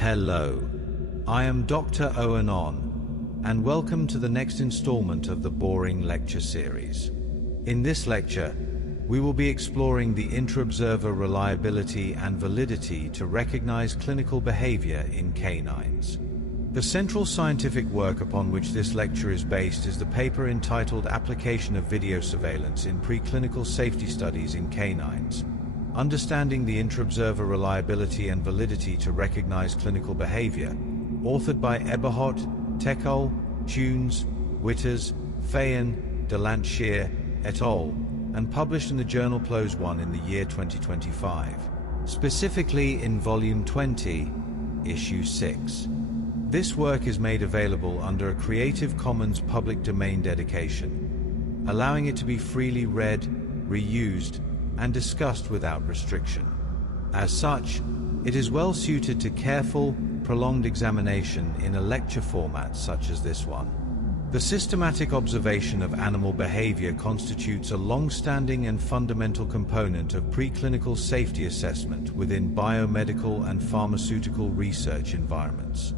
Hello, I am Dr. Owen On, and welcome to the next installment of the Boring Lecture series. In this lecture, we will be exploring the interobserver reliability and validity to recognize clinical behavior in canines. The central scientific work upon which this lecture is based is the paper entitled Application of Video Surveillance in Preclinical Safety Studies in Canines, Understanding the Interobserver Reliability and Validity to Recognize Clinical Behavior, authored by Eberhardt, Tekal, Tunes, Witters, Fayen, Delantier, et al., and published in the journal PLOS I in the year 2025, specifically in Volume 20, Issue 6. This work is made available under a Creative Commons public domain dedication, allowing it to be freely read, reused, and discussed without restriction. As such, it is well suited to careful, prolonged examination in a lecture format such as this one. The systematic observation of animal behavior constitutes a long-standing and fundamental component of preclinical safety assessment within biomedical and pharmaceutical research environments.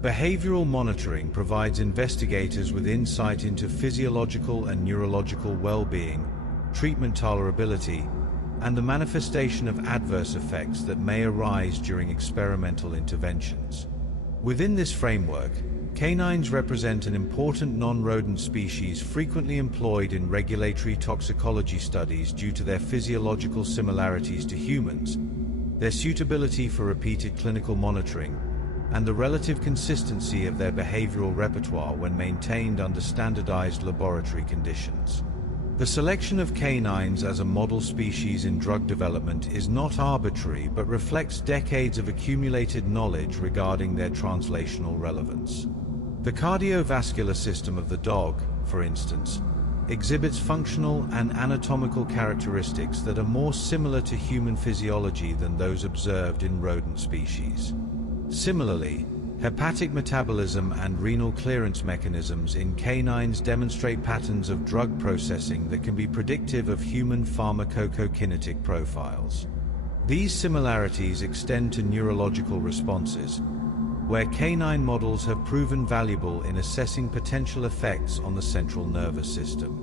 Behavioral monitoring provides investigators with insight into physiological and neurological well-being, treatment tolerability, and the manifestation of adverse effects that may arise during experimental interventions. Within this framework, canines represent an important non-rodent species frequently employed in regulatory toxicology studies due to their physiological similarities to humans, their suitability for repeated clinical monitoring, and the relative consistency of their behavioral repertoire when maintained under standardized laboratory conditions. The selection of canines as a model species in drug development is not arbitrary but reflects decades of accumulated knowledge regarding their translational relevance. The cardiovascular system of the dog, for instance, exhibits functional and anatomical characteristics that are more similar to human physiology than those observed in rodent species. Similarly, hepatic metabolism and renal clearance mechanisms in canines demonstrate patterns of drug processing that can be predictive of human pharmacokinetic profiles. These similarities extend to neurological responses, where canine models have proven valuable in assessing potential effects on the central nervous system.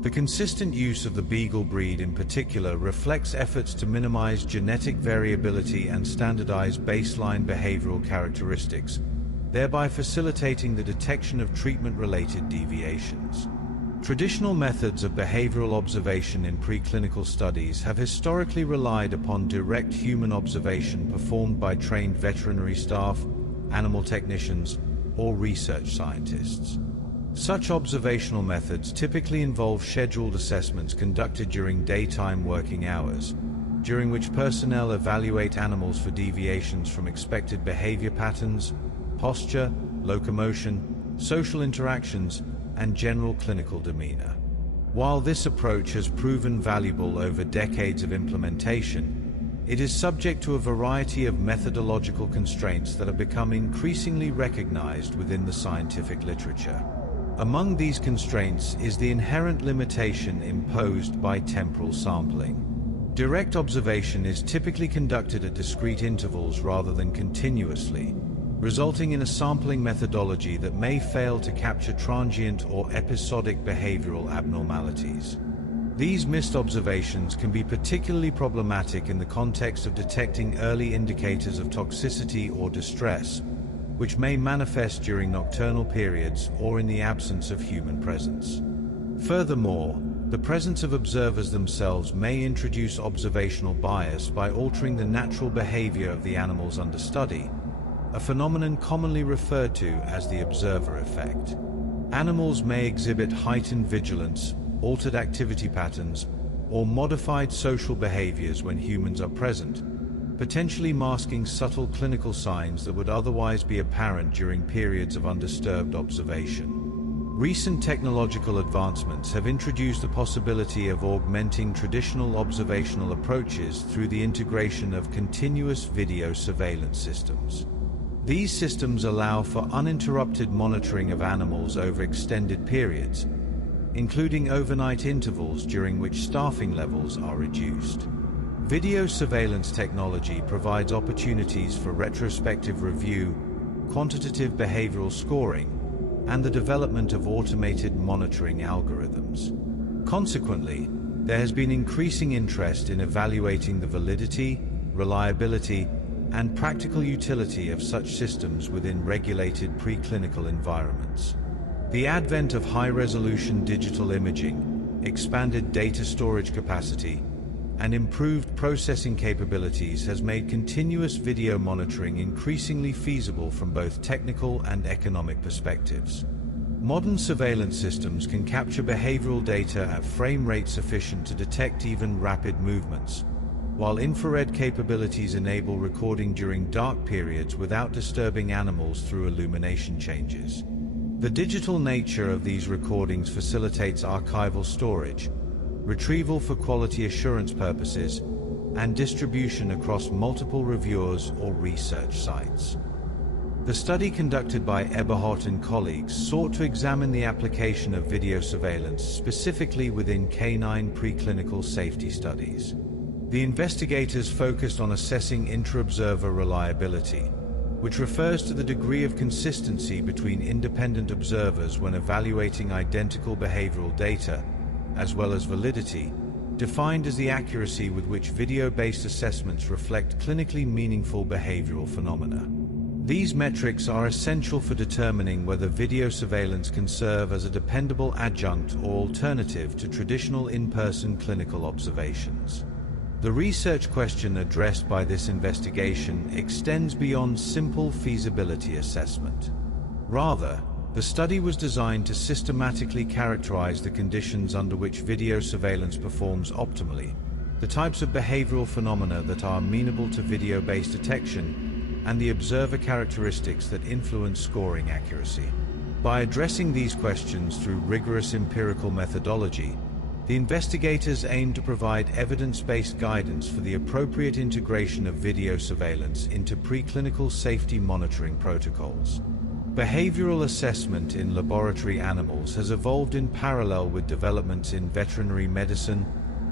The consistent use of the Beagle breed in particular reflects efforts to minimize genetic variability and standardize baseline behavioral characteristics, thereby facilitating the detection of treatment-related deviations. Traditional methods of behavioral observation in preclinical studies have historically relied upon direct human observation performed by trained veterinary staff, animal technicians, or research scientists. Such observational methods typically involve scheduled assessments conducted during daytime working hours, during which personnel evaluate animals for deviations from expected behavior patterns, posture, locomotion, social interactions, and general clinical demeanor. While this approach has proven valuable over decades of implementation, it is subject to a variety of methodological constraints that have become increasingly recognized within the scientific literature. Among these constraints is the inherent limitation imposed by temporal sampling. Direct observation is typically conducted at discrete intervals rather than continuously, resulting in a sampling methodology that may fail to capture transient or episodic behavioral abnormalities. These missed observations can be particularly problematic in the context of detecting early indicators of toxicity or distress, which may manifest during nocturnal periods or in the absence of human presence. Furthermore, the presence of observers themselves may introduce observational bias by altering the natural behavior of the animals under study, a phenomenon commonly referred to as the observer effect. Animals may exhibit heightened vigilance, altered activity patterns, or modified social behaviors when humans are present, potentially masking subtle clinical signs that would otherwise be apparent during periods of undisturbed observation. Recent technological advancements have introduced the possibility of augmenting traditional observational approaches through the integration of continuous video surveillance systems. These systems allow for uninterrupted monitoring of animals over extended periods, including overnight intervals during which staffing levels are reduced. Video surveillance technology provides opportunities for retrospective review, quantitative behavioral scoring, and the development of automated monitoring algorithms. Consequently, there has been increasing interest in evaluating the validity, reliability, and practical utility of such systems within regulated preclinical environments. The advent of high-resolution digital imaging, expanded data storage capacity, and improved processing capabilities has made continuous video monitoring increasingly feasible from both technical and economic perspectives. Modern surveillance systems can capture behavioral data at frame rates sufficient to detect even rapid movements, while infrared capabilities enable recording during dark periods without disturbing animals through illumination changes. The digital nature of these recordings facilitates archival storage, retrieval for quality assurance purposes, and distribution across multiple reviewers or research sites. The study conducted by Eberhardt and colleagues sought to examine the application of video surveillance specifically within canine preclinical safety studies. The investigators focused on assessing interobserver reliability, which refers to the degree of consistency between independent observers when evaluating identical behavioral data, as well as validity, defined as the accuracy with which video-based assessments reflect clinically meaningful behavioral phenomena. These metrics are essential for determining whether video surveillance can serve as a dependable adjunct or alternative to traditional in-person clinical observations. The research question addressed by this investigation extends beyond simple feasibility assessment. Rather, the study was designed to systematically characterize the conditions under which video surveillance performs optimally, the types of behavioral phenomena that are amenable to video-based detection, and the observer characteristics that influence scoring accuracy. By addressing these questions through rigorous empirical methodology, the investigators aim to provide evidence-based guidance for the appropriate integration of video surveillance into preclinical safety monitoring protocols. Behavioral assessment in laboratory animals has evolved in parallel with developments in veterinary medicine,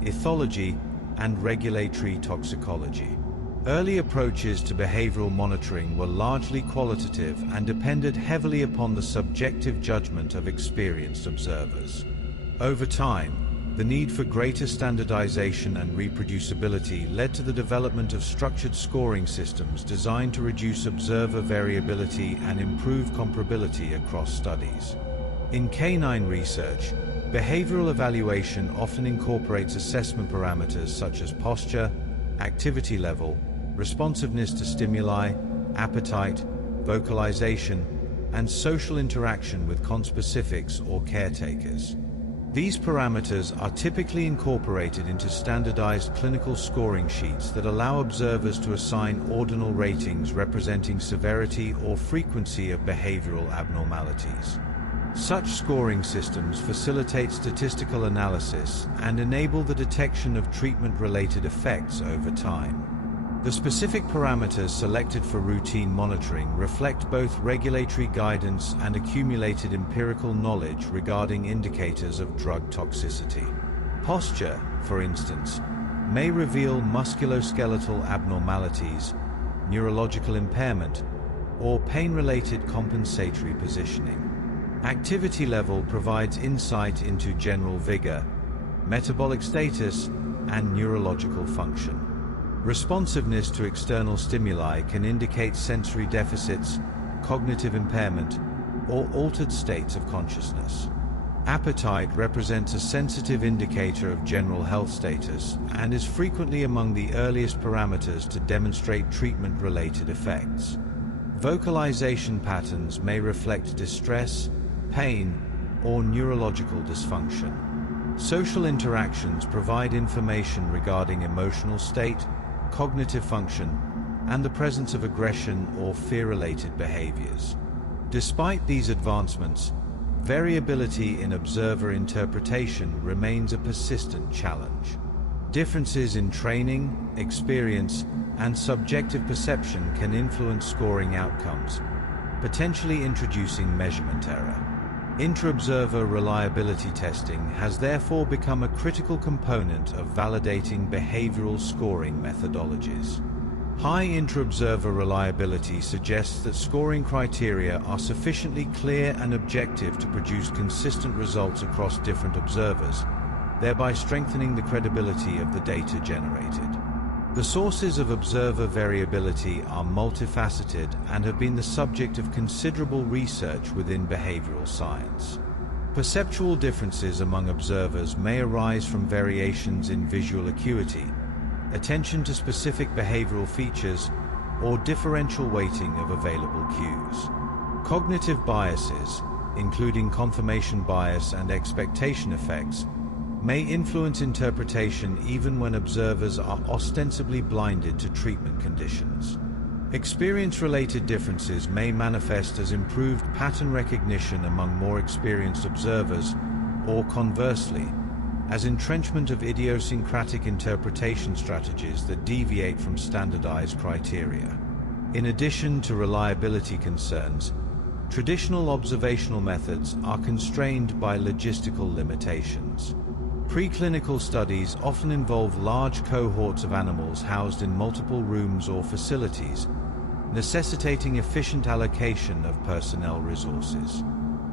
ethology, and regulatory toxicology. Early approaches to behavioral monitoring were largely qualitative and depended heavily upon the subjective judgment of experienced observers. Over time, the need for greater standardization and reproducibility led to the development of structured scoring systems designed to reduce observer variability and improve comparability across studies. In canine research, behavioral evaluation often incorporates assessment parameters such as posture, activity level, responsiveness to stimuli, appetite, vocalization, and social interaction with conspecifics or caretakers. These parameters are typically incorporated into standardized clinical scoring sheets that allow observers to assign ordinal ratings representing severity or frequency of behavioral abnormalities. Such scoring systems facilitate statistical analysis and enable the detection of treatment-related effects over time. The specific parameters selected for routine monitoring reflect both regulatory guidance and accumulated empirical knowledge regarding indicators of drug toxicity. Posture, for instance, may reveal musculoskeletal abnormalities, neurological impairment, or pain-related compensatory positioning. Activity level provides insight into general vigor, metabolic status, and neurological function. Responsiveness to external stimuli can indicate sensory deficits, cognitive impairment, or altered states of consciousness. Appetite represents a sensitive indicator of general health status and is frequently among the earliest parameters to demonstrate treatment-related effects. Vocalization patterns may reflect distress, pain, or neurological dysfunction. Social interactions provide information regarding emotional state, cognitive function, and the presence of aggression or fear-related behaviors. Despite these advancements, variability in observer interpretation remains a persistent challenge. Differences in training, experience, and subjective perception can influence scoring outcomes, potentially introducing measurement error. Interobserver reliability testing has therefore become a critical component of validating behavioral scoring methodologies. High interobserver reliability suggests that scoring criteria are sufficiently clear and objective to produce consistent results across different observers, thereby strengthening the credibility of the data generated. The sources of observer variability are multifaceted and have been the subject of considerable research within behavioral science. Perceptual differences among observers may arise from variations in visual acuity, attention to specific behavioral features, or differential weighting of available cues. Cognitive biases, including confirmation bias and expectation effects, may influence interpretation even when observers are ostensibly blinded to treatment conditions. Experience-related differences may manifest as improved pattern recognition among more experienced observers, or conversely, as entrenchment of idiosyncratic interpretation strategies that deviate from standardized criteria. In addition to reliability concerns, traditional observational methods are constrained by logistical limitations. Preclinical studies often involve large cohorts of animals housed in multiple rooms or facilities, necessitating efficient allocation of personnel resources.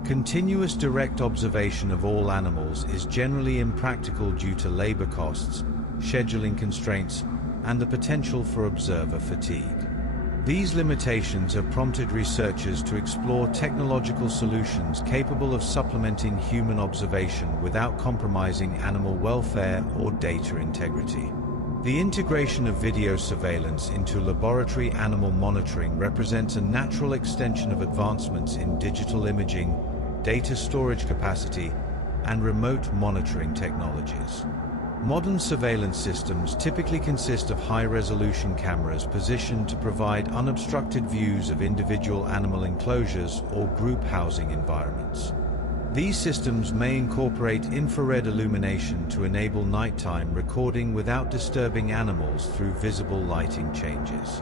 Continuous direct observation of all animals is generally impractical due to labor costs, scheduling constraints, and the potential for observer fatigue. These limitations have prompted researchers to explore technological solutions capable of supplementing human observation without compromising animal welfare or data integrity. The integration of video surveillance into laboratory animal monitoring represents a natural extension of advancements in digital imaging, data storage capacity, and remote monitoring technologies. Modern surveillance systems typically consist of high-resolution cameras positioned to provide unobstructed views of individual animal enclosures or group housing environments. These systems may incorporate infrared illumination to enable nighttime recording without disturbing animals through visible lighting changes.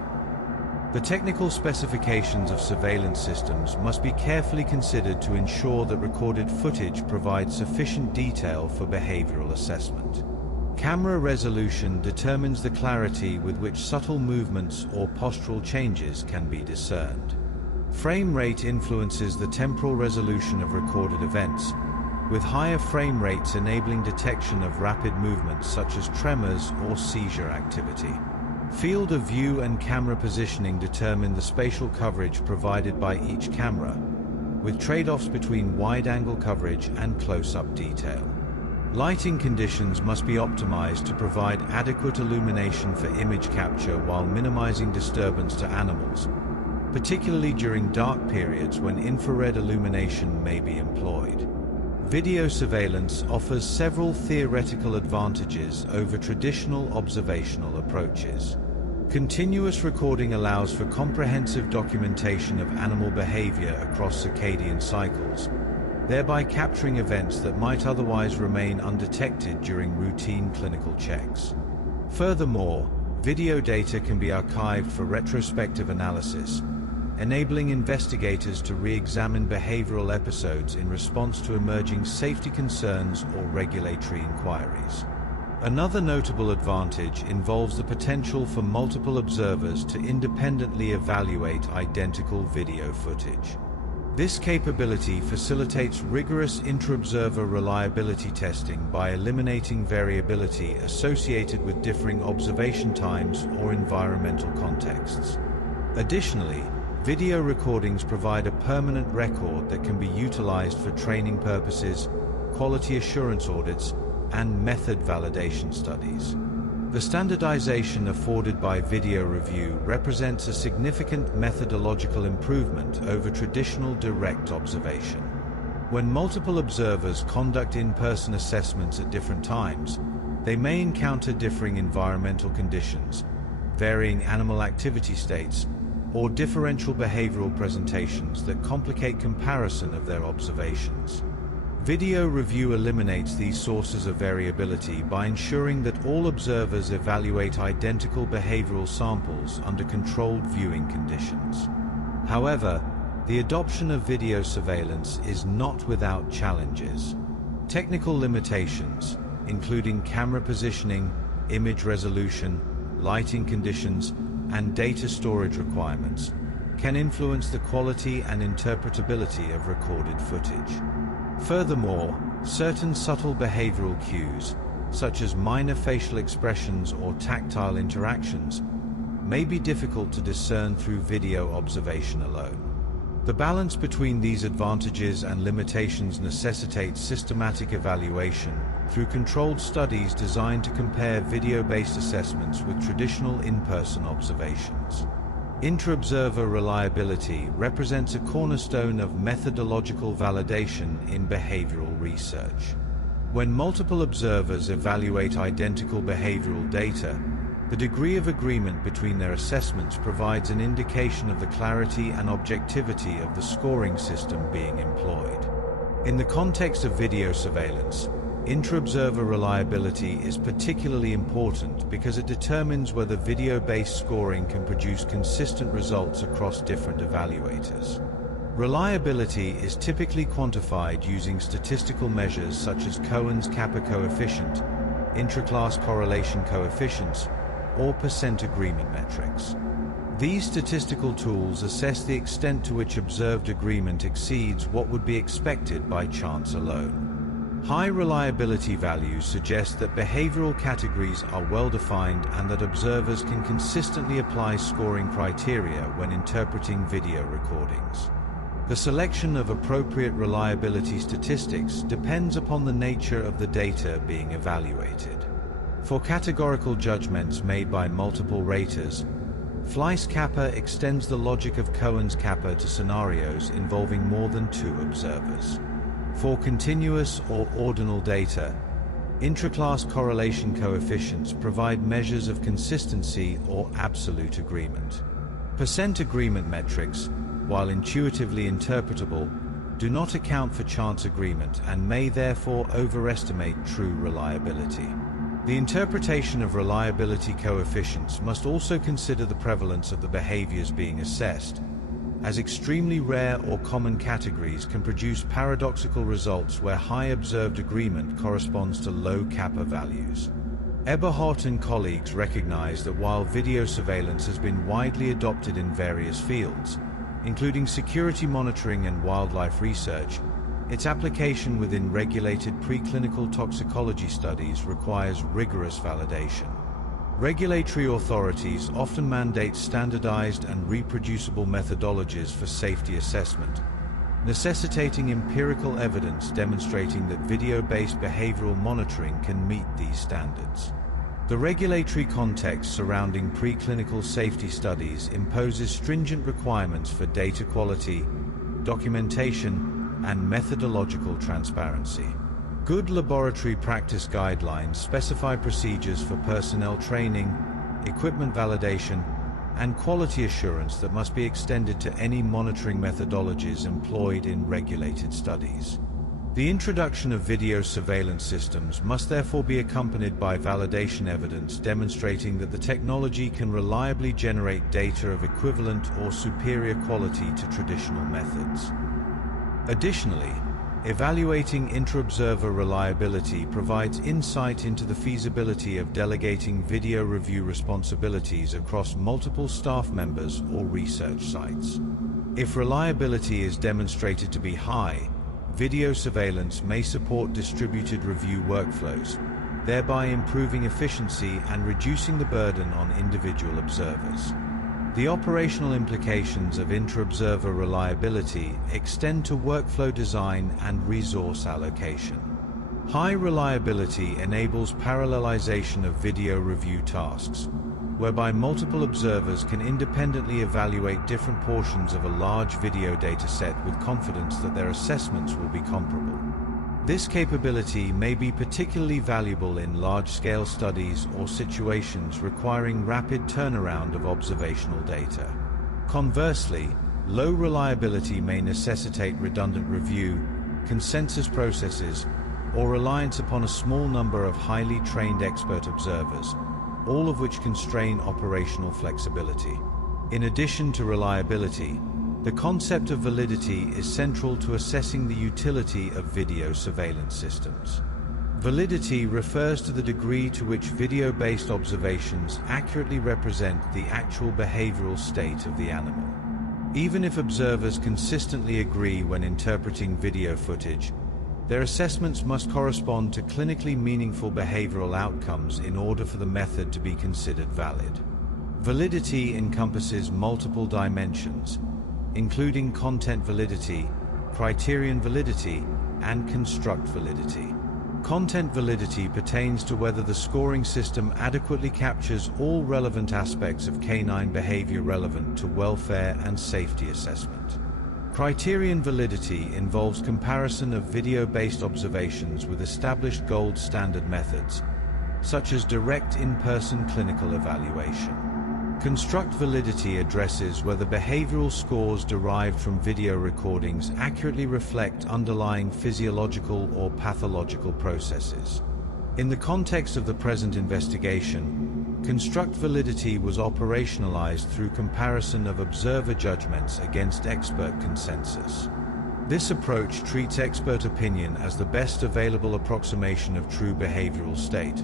The technical specifications of surveillance systems must be carefully considered to ensure that recorded footage provides sufficient detail for behavioral assessment. Camera resolution determines the clarity with which subtle movements or postural changes can be discerned. Frame rate influences the temporal resolution of recorded events, with higher frame rates enabling detection of rapid movements such as tremors or seizure activity. Field of view and camera positioning determine the spatial coverage provided by each camera, with trade-offs between wide-angle coverage and close-up detail. Lighting conditions must be optimized to provide adequate illumination for image capture while minimizing disturbance to animals, particularly during dark periods when infrared illumination may be employed. Video surveillance offers several theoretical advantages over traditional observational approaches. Continuous recording allows for comprehensive documentation of animal behavior across circadian cycles, thereby capturing events that might otherwise remain undetected during routine clinical checks. Furthermore, video data can be archived for retrospective analysis, enabling investigators to re-examine behavioral episodes in response to emerging safety concerns or regulatory inquiries. Another notable advantage involves the potential for multiple observers to independently evaluate identical video footage. This capability facilitates rigorous interobserver reliability testing by eliminating variability associated with differing observation times or environmental contexts. Additionally, video recordings provide a permanent record that can be utilized for training purposes, quality assurance audits, and method validation studies. The standardization afforded by video review represents a significant methodological improvement over traditional direct observation. When multiple observers conduct in-person assessments at different times, they may encounter differing environmental conditions, varying animal activity states, or differential behavioral presentations that complicate comparison of their observations. Video review eliminates these sources of variability by ensuring that all observers evaluate identical behavioral samples under controlled viewing conditions. However, the adoption of video surveillance is not without challenges. Technical limitations, including camera positioning, image resolution, lighting conditions, and data storage requirements, can influence the quality and interpretability of recorded footage. Furthermore, certain subtle behavioral cues, such as minor facial expressions or tactile interactions, may be difficult to discern through video observation alone. The balance between these advantages and limitations necessitates systematic evaluation through controlled studies designed to compare video-based assessments with traditional in-person observations. Interobserver reliability represents a cornerstone of methodological validation in behavioral research. When multiple observers evaluate identical behavioral data, the degree of agreement between their assessments provides an indication of the clarity and objectivity of the scoring system being employed. In the context of video surveillance, interobserver reliability is particularly important because it determines whether video-based scoring can produce consistent results across different evaluators. Reliability is typically quantified using statistical measures such as Cohen's kappa coefficient, intra-class correlation coefficients, or percent agreement metrics. These statistical tools assess the extent to which observed agreement exceeds what would be expected by chance alone. High reliability values suggest that behavioral categories are well defined and that observers can consistently apply scoring criteria when interpreting video recordings. The selection of appropriate reliability statistics depends upon the nature of the data being evaluated. For categorical judgments made by multiple raters, Fleiss kappa extends the logic of Cohen's kappa to scenarios involving more than two observers. For continuous or ordinal data, intra-class correlation coefficients provide measures of consistency or absolute agreement. Percent agreement metrics, while intuitively interpretable, do not account for chance agreement and may therefore overestimate true reliability. The interpretation of reliability coefficients must also consider the prevalence of the behaviors being assessed, as extremely rare or common categories can produce paradoxical results where high observed agreement corresponds to low kappa values. Eberhardt and colleagues recognize that while video surveillance has been widely adopted in various fields, including security monitoring and wildlife research, its application within regulated preclinical toxicology studies requires rigorous validation. Regulatory authorities often mandate standardized and reproducible methodologies for safety assessment, necessitating empirical evidence demonstrating that video-based behavioral monitoring can meet these standards. The regulatory context surrounding preclinical safety studies imposes stringent requirements for data quality, documentation, and methodological transparency. Good laboratory practice guidelines specify procedures for personnel training, equipment validation, and quality assurance that must be extended to any monitoring methodologies employed in regulated studies. The introduction of video surveillance systems must therefore be accompanied by validation evidence demonstrating that the technology can reliably generate data of equivalent or superior quality to traditional methods. Additionally, evaluating interobserver reliability provides insight into the feasibility of delegating video review responsibilities across multiple staff members or research sites. If reliability is demonstrated to be high, video surveillance may support distributed review workflows, thereby improving efficiency and reducing the burden on individual observers. The operational implications of interobserver reliability extend to workflow design and resource allocation. High reliability enables parallelization of video review tasks, whereby multiple observers can independently evaluate different portions of a large video dataset with confidence that their assessments will be comparable. This capability may be particularly valuable in large-scale studies or situations requiring rapid turnaround of observational data. Conversely, low reliability may necessitate redundant review, consensus processes, or reliance upon a small number of highly trained expert observers, all of which constrain operational flexibility. In addition to reliability, The concept of validity is central to assessing the utility of video surveillance systems. Validity refers to the degree to which video-based observations accurately represent the actual behavioral state of the animal. Even if observers consistently agree when interpreting video footage, their assessments must correspond to clinically meaningful behavioral outcomes in order for the method to be considered valid. Validity encompasses multiple dimensions, including content validity, criterion validity, and construct validity. Content validity pertains to whether the scoring system adequately captures all relevant aspects of canine behavior relevant to welfare and safety assessment. Criterion validity involves comparison of video-based observations with established gold standard methods, such as direct in-person clinical evaluation. Construct validity addresses whether behavioral scores derived from video recordings accurately reflect underlying physiological or pathological processes. In the context of the present investigation, construct validity was operationalized through comparison of observer judgments against expert consensus. This approach treats expert opinion as the best available approximation of true behavioral state,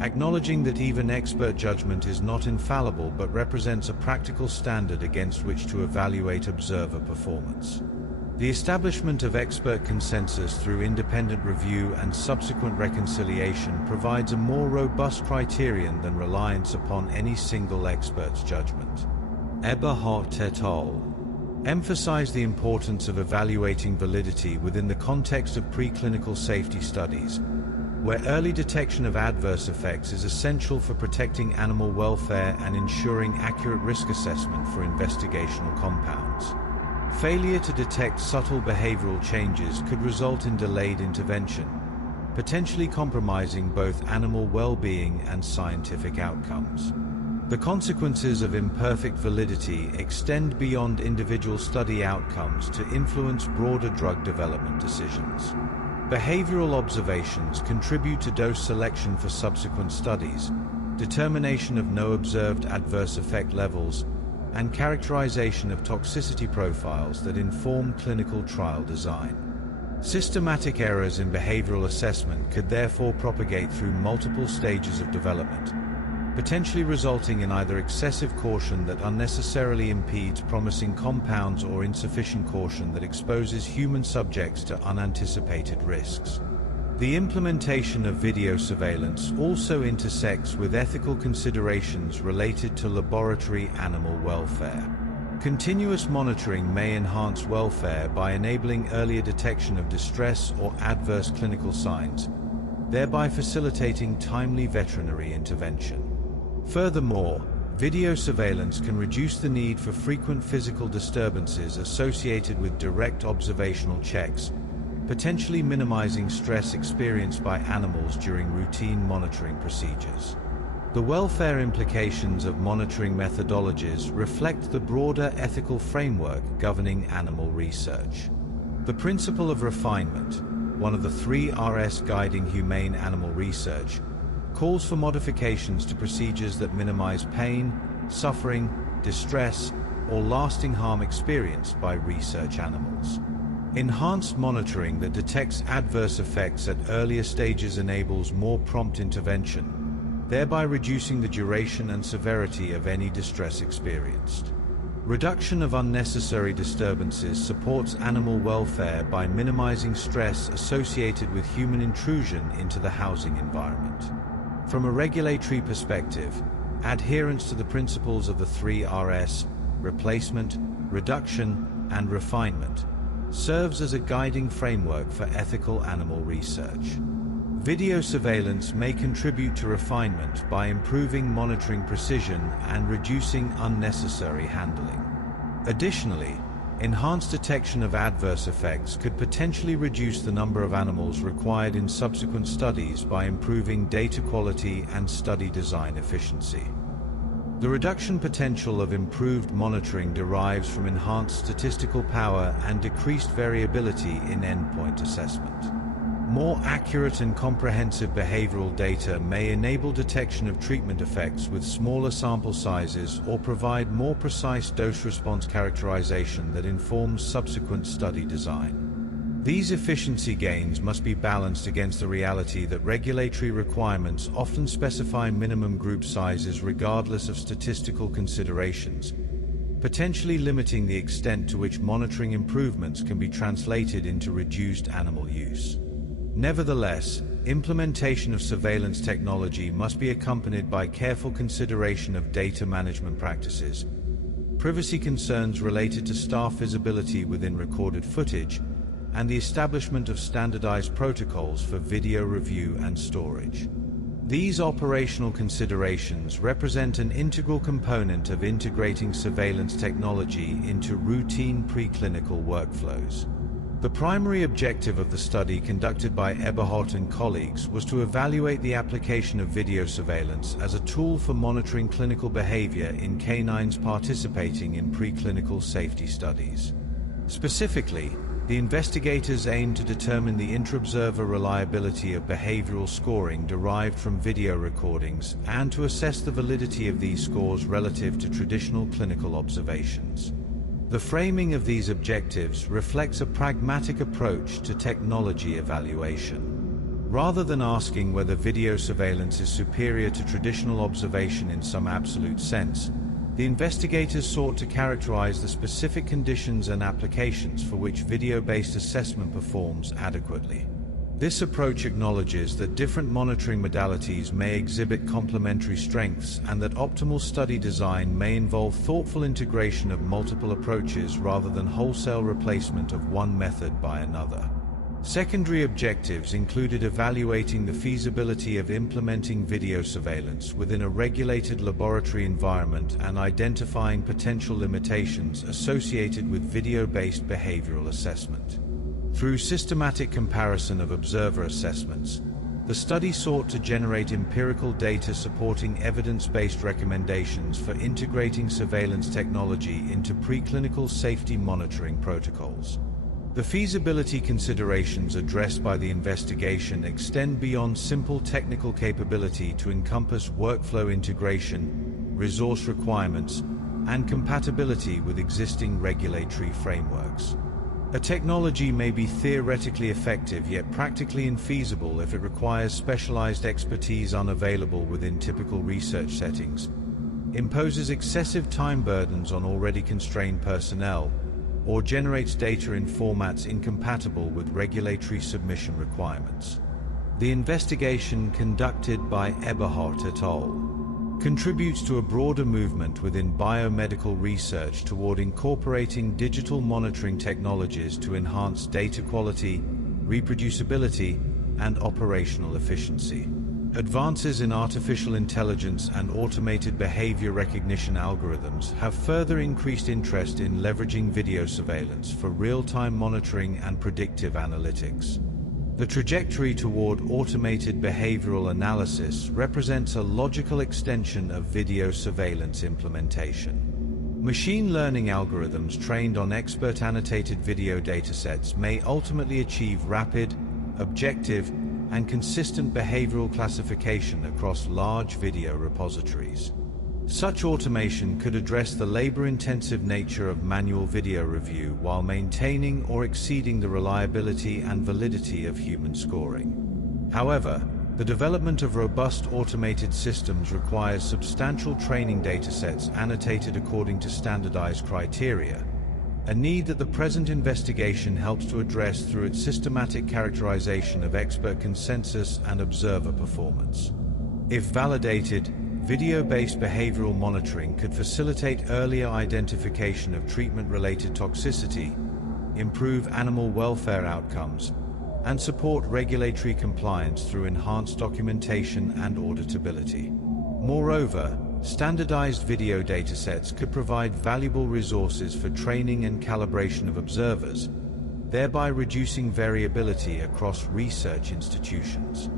acknowledging that even expert judgment is not infallible but represents a practical standard against which to evaluate observer performance. The establishment of expert consensus through independent review and subsequent reconciliation provides a more robust criterion than reliance upon any single expert's judgment. Eberhardt et al. Emphasize the importance of evaluating validity within the context of preclinical safety studies, where early detection of adverse effects is essential for protecting animal welfare and ensuring accurate risk assessment for investigational compounds. Failure to detect subtle behavioral changes could result in delayed intervention, potentially compromising both animal well-being and scientific outcomes. The consequences of imperfect validity extend beyond individual study outcomes to influence broader drug development decisions. Behavioral observations contribute to dose selection for subsequent studies, determination of no observed adverse effect levels, and characterization of toxicity profiles that inform clinical trial design. Systematic errors in behavioral assessment could therefore propagate through multiple stages of development, potentially resulting in either excessive caution that unnecessarily impedes promising compounds or insufficient caution that exposes human subjects to unanticipated risks. The implementation of video surveillance also intersects with ethical considerations related to laboratory animal welfare. Continuous monitoring may enhance welfare by enabling earlier detection of distress or adverse clinical signs, thereby facilitating timely veterinary intervention. Furthermore, video surveillance can reduce the need for frequent physical disturbances associated with direct observational checks, potentially minimizing stress experienced by animals during routine monitoring procedures. The welfare implications of monitoring methodologies reflect the broader ethical framework governing animal research. The principle of refinement, one of the 3 Rs guiding humane animal research, calls for modifications to procedures that minimize pain, suffering, distress, or lasting harm experienced by research animals. Enhanced monitoring that detects adverse effects at earlier stages enables more prompt intervention, thereby reducing the duration and severity of any distress experienced. Reduction of unnecessary disturbances supports animal welfare by minimizing stress associated with human intrusion into the housing environment. From a regulatory perspective, adherence to the principles of the 3 Rs, replacement, reduction, and refinement, serves as a guiding framework for ethical animal research. Video surveillance may contribute to refinement by improving monitoring precision and reducing unnecessary handling. Additionally, enhanced detection of adverse effects could potentially reduce the number of animals required in subsequent studies by improving data quality and study design efficiency. The reduction potential of improved monitoring derives from enhanced statistical power and decreased variability in endpoint assessment. More accurate and comprehensive behavioral data may enable detection of treatment effects with smaller sample sizes or provide more precise dose-response characterization that informs subsequent study design. These efficiency gains must be balanced against the reality that regulatory requirements often specify minimum group sizes regardless of statistical considerations, potentially limiting the extent to which monitoring improvements can be translated into reduced animal use. Nevertheless, implementation of surveillance technology must be accompanied by careful consideration of data management practices, privacy concerns related to staff visibility within recorded footage, and the establishment of standardized protocols for video review and storage. These operational considerations represent an integral component of integrating surveillance technology into routine preclinical workflows. The primary objective of the study conducted by Eberhardt and colleagues was to evaluate the application of video surveillance as a tool for monitoring clinical behavior in canines participating in preclinical safety studies. Specifically, the investigators aimed to determine the interobserver reliability of behavioral scoring derived from video recordings and to assess the validity of these scores relative to traditional clinical observations. The framing of these objectives reflects a pragmatic approach to technology evaluation. Rather than asking whether video surveillance is superior to traditional observation in some absolute sense, the investigators sought to characterize the specific conditions and applications for which video-based assessment performs adequately. This approach acknowledges that different monitoring modalities may exhibit complementary strengths and that optimal study design may involve thoughtful integration of multiple approaches rather than wholesale replacement of one method by another. Secondary objectives included evaluating the feasibility of implementing video surveillance within a regulated laboratory environment and identifying potential limitations associated with video-based behavioral assessment. Through systematic comparison of observer assessments, the study sought to generate empirical data supporting evidence-based recommendations for integrating surveillance technology into preclinical safety monitoring protocols. The feasibility considerations addressed by the investigation extend beyond simple technical capability to encompass workflow integration, resource requirements, and compatibility with existing regulatory frameworks. A technology may be theoretically effective yet practically infeasible if it requires specialized expertise unavailable within typical research settings, imposes excessive time burdens on already constrained personnel, or generates data in formats incompatible with regulatory submission requirements. The investigation conducted by Eberhardt et al. Contributes to a broader movement within biomedical research toward incorporating digital monitoring technologies to enhance data quality, reproducibility, and operational efficiency. Advances in artificial intelligence and automated behavior recognition algorithms have further increased interest in leveraging video surveillance for real-time monitoring and predictive analytics. The trajectory toward automated behavioral analysis represents a logical extension of video surveillance implementation. Machine learning algorithms trained on expert annotated video datasets may ultimately achieve rapid, objective, and consistent behavioral classification across large video repositories. Such automation could address the labor-intensive nature of manual video review while maintaining or exceeding the reliability and validity of human scoring. However, the development of robust automated systems requires substantial training datasets annotated according to standardized criteria, a need that the present investigation helps to address through its systematic characterization of expert consensus and observer performance. If validated, video-based behavioral monitoring could facilitate earlier identification of treatment-related toxicity, improve animal welfare outcomes, and support regulatory compliance through enhanced documentation and auditability. Moreover, standardized video datasets could provide valuable resources for training and calibration of observers, thereby reducing variability across research institutions.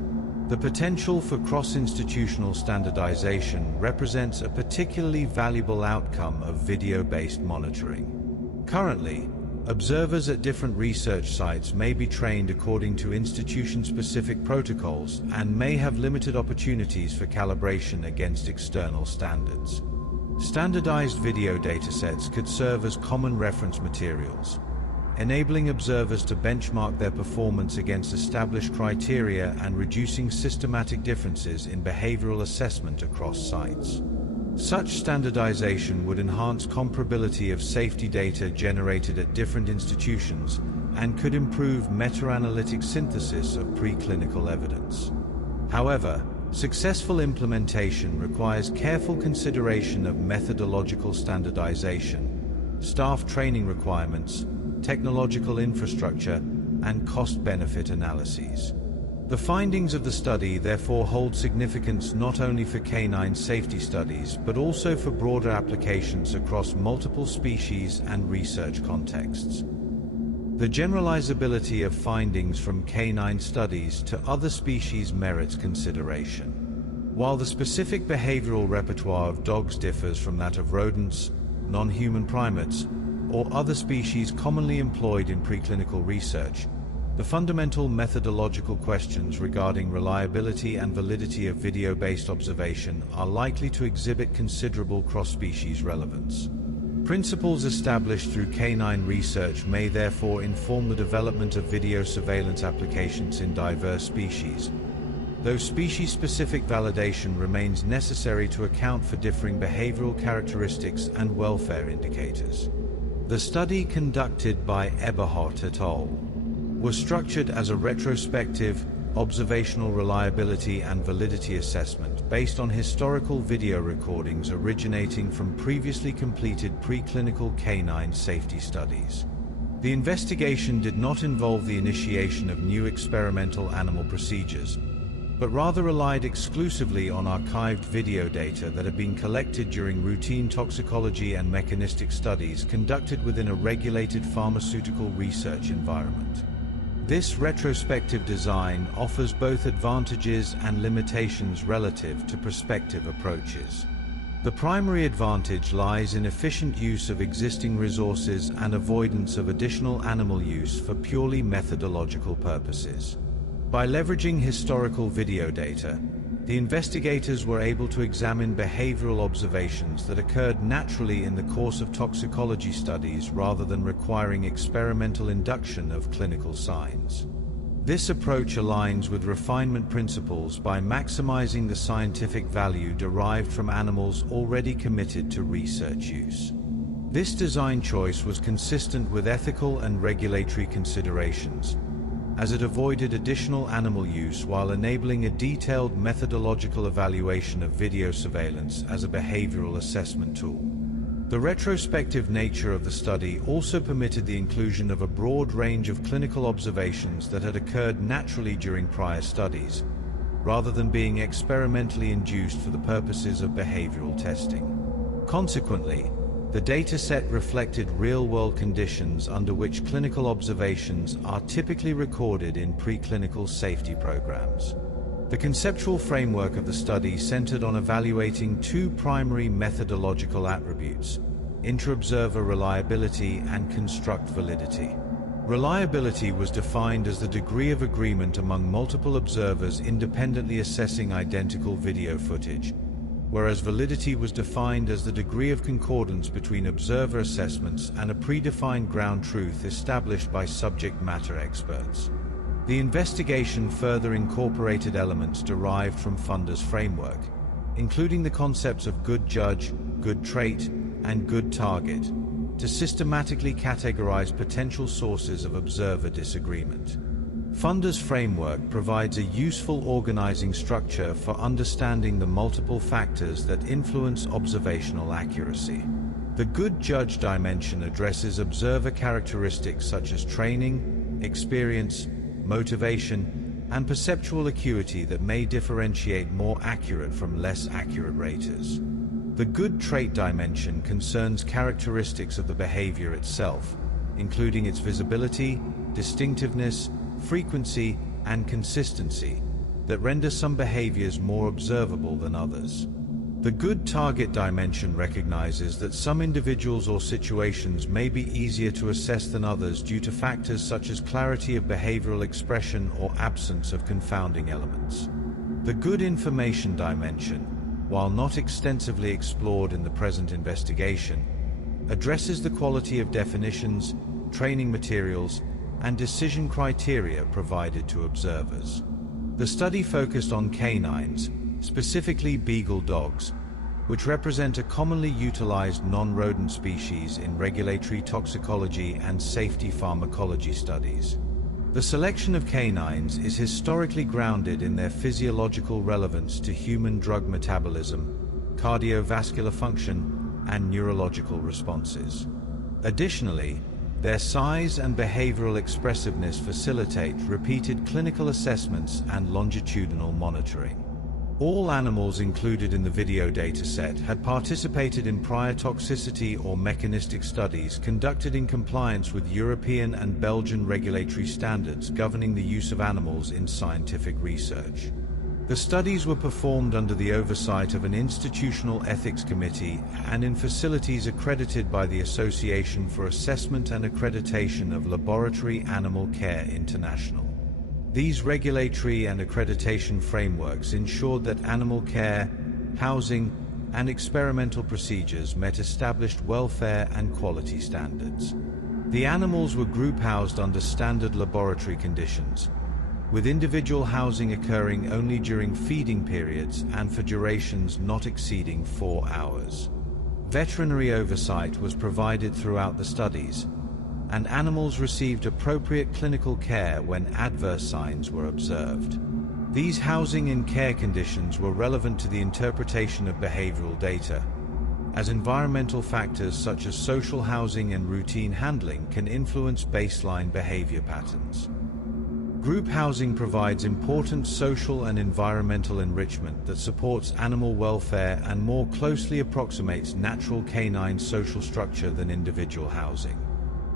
The potential for cross-institutional standardization represents a particularly valuable outcome of video-based monitoring. Currently, Observers at different research sites may be trained according to institution-specific protocols and may have limited opportunities for calibration against external standards. Standardized video datasets could serve as common reference materials, enabling observers to benchmark their performance against established criteria and reducing systematic differences in behavioral assessment across sites. Such standardization would enhance comparability of safety data generated at different institutions and could improve meta-analytic synthesis of preclinical evidence. However, successful implementation requires careful consideration of methodological standardization, staff training requirements, technological infrastructure, and cost-benefit analyses. The findings of the study therefore hold significance not only for canine safety studies, but also for broader applications across multiple species and research contexts. The generalizability of findings from canine studies to other species merits consideration. While the specific behavioral repertoire of dogs differs from that of rodents, non-human primates, or other species commonly employed in preclinical research, the fundamental methodological questions regarding reliability and validity of video-based observation are likely to exhibit considerable cross-species relevance. Principles established through canine research may therefore inform the development of video surveillance applications in diverse species, though species-specific validation remains necessary to account for differing behavioral characteristics and welfare indicators. The study conducted by Eberhardt et al. Was structured as a retrospective, observational reliability and validity assessment based on historical video recordings originating from previously completed preclinical canine safety studies. The investigation did not involve the initiation of new experimental animal procedures, but rather relied exclusively on archived video data that had been collected during routine toxicology and mechanistic studies conducted within a regulated pharmaceutical research environment. This retrospective design offers both advantages and limitations relative to prospective approaches. The primary advantage lies in efficient use of existing resources and avoidance of additional animal use for purely methodological purposes. By leveraging historical video data, the investigators were able to examine behavioral observations that occurred naturally in the course of toxicology studies rather than requiring experimental induction of clinical signs. This approach aligns with refinement principles by maximizing the scientific value derived from animals already committed to research use. This design choice was consistent with ethical and regulatory considerations, as it avoided additional animal use while enabling a detailed methodological evaluation of video surveillance as a behavioral assessment tool. The retrospective nature of the study also permitted the inclusion of a broad range of clinical observations that had occurred naturally during prior studies, rather than being experimentally induced for the purposes of behavioral testing. Consequently, the dataset reflected real-world conditions under which clinical observations are typically recorded in preclinical safety programs. The conceptual framework of the study centered on evaluating two primary methodological attributes: interobserver reliability and construct validity. Reliability was defined as the degree of agreement among multiple observers independently assessing identical video footage, whereas validity was defined as the degree of concordance between observer assessments and a predefined ground truth established by subject matter experts. The investigation further incorporated elements derived from Funder's framework, including the concepts of good judge, good trait, and good target, to systematically categorize potential sources of observer disagreement. Funder's framework provides a useful organizing structure for understanding the multiple factors that influence observational accuracy. The good judge dimension addresses observer characteristics such as training, experience, motivation, and perceptual acuity that may differentiate more accurate from less accurate raters. The good trait dimension concerns characteristics of the behavior itself, including its visibility, distinctiveness, frequency, and consistency, that render some behaviors more observable than others. The good target dimension recognizes that some individuals or situations may be easier to assess than others due to factors such as clarity of behavioral expression or absence of confounding elements. The good information dimension, while not extensively explored in the present investigation, addresses the quality of definitions, training materials, and decision criteria provided to observers. The study focused on canines, specifically beagle dogs, which represent a commonly utilized non-rodent species in regulatory toxicology and safety pharmacology studies. The selection of canines is historically grounded in their physiological relevance to human drug metabolism, cardiovascular function, and neurological responses. Additionally, their size and behavioral expressiveness facilitate repeated clinical assessments and longitudinal monitoring. All animals included in the video dataset had participated in prior toxicity or mechanistic studies conducted in compliance with European and Belgian regulatory standards governing the use of animals in scientific research. The studies were performed under the oversight of an institutional ethics committee and in facilities accredited by the Association for Assessment and Accreditation of Laboratory Animal Care International. These regulatory and accreditation frameworks ensured that animal care, housing, and experimental procedures met established welfare and quality standards. The animals were group housed under standard laboratory conditions, with individual housing occurring only during feeding periods and for durations not exceeding 4 hours. Veterinary oversight was provided throughout the studies, and animals received appropriate clinical care when adverse signs were observed. These housing and care conditions were relevant to the interpretation of behavioral data, as environmental factors such as social housing and routine handling can influence baseline behavior patterns. Group housing provides important social and environmental enrichment that supports animal welfare and more closely approximates natural canine social structure than individual housing.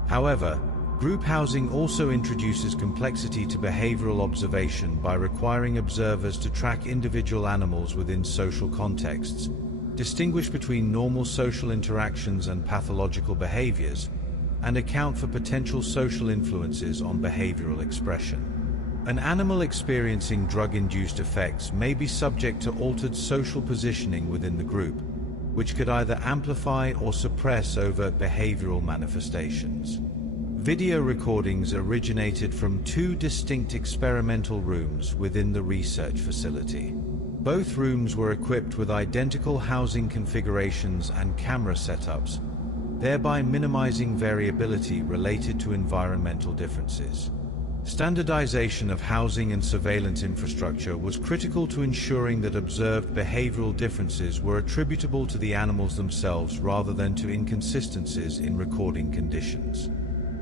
However, group housing also introduces complexity to behavioral observation by requiring observers to track individual animals within social contexts, distinguish between normal social interactions and pathological behaviors, and account for potential social influences on behavioral expression. An animal experiencing drug-induced effects may be subject to altered social positioning within the group, which could either amplify or suppress overt behavioral manifestations. Video recordings originated from 2 distinct experimental rooms within the research facility. Both rooms were equipped with identical housing configurations and camera setups, thereby minimizing variability related to environmental differences. Standardization of housing and surveillance infrastructure was critical to ensuring that observed behavioral differences were attributable to the animals themselves rather than to inconsistencies in recording conditions.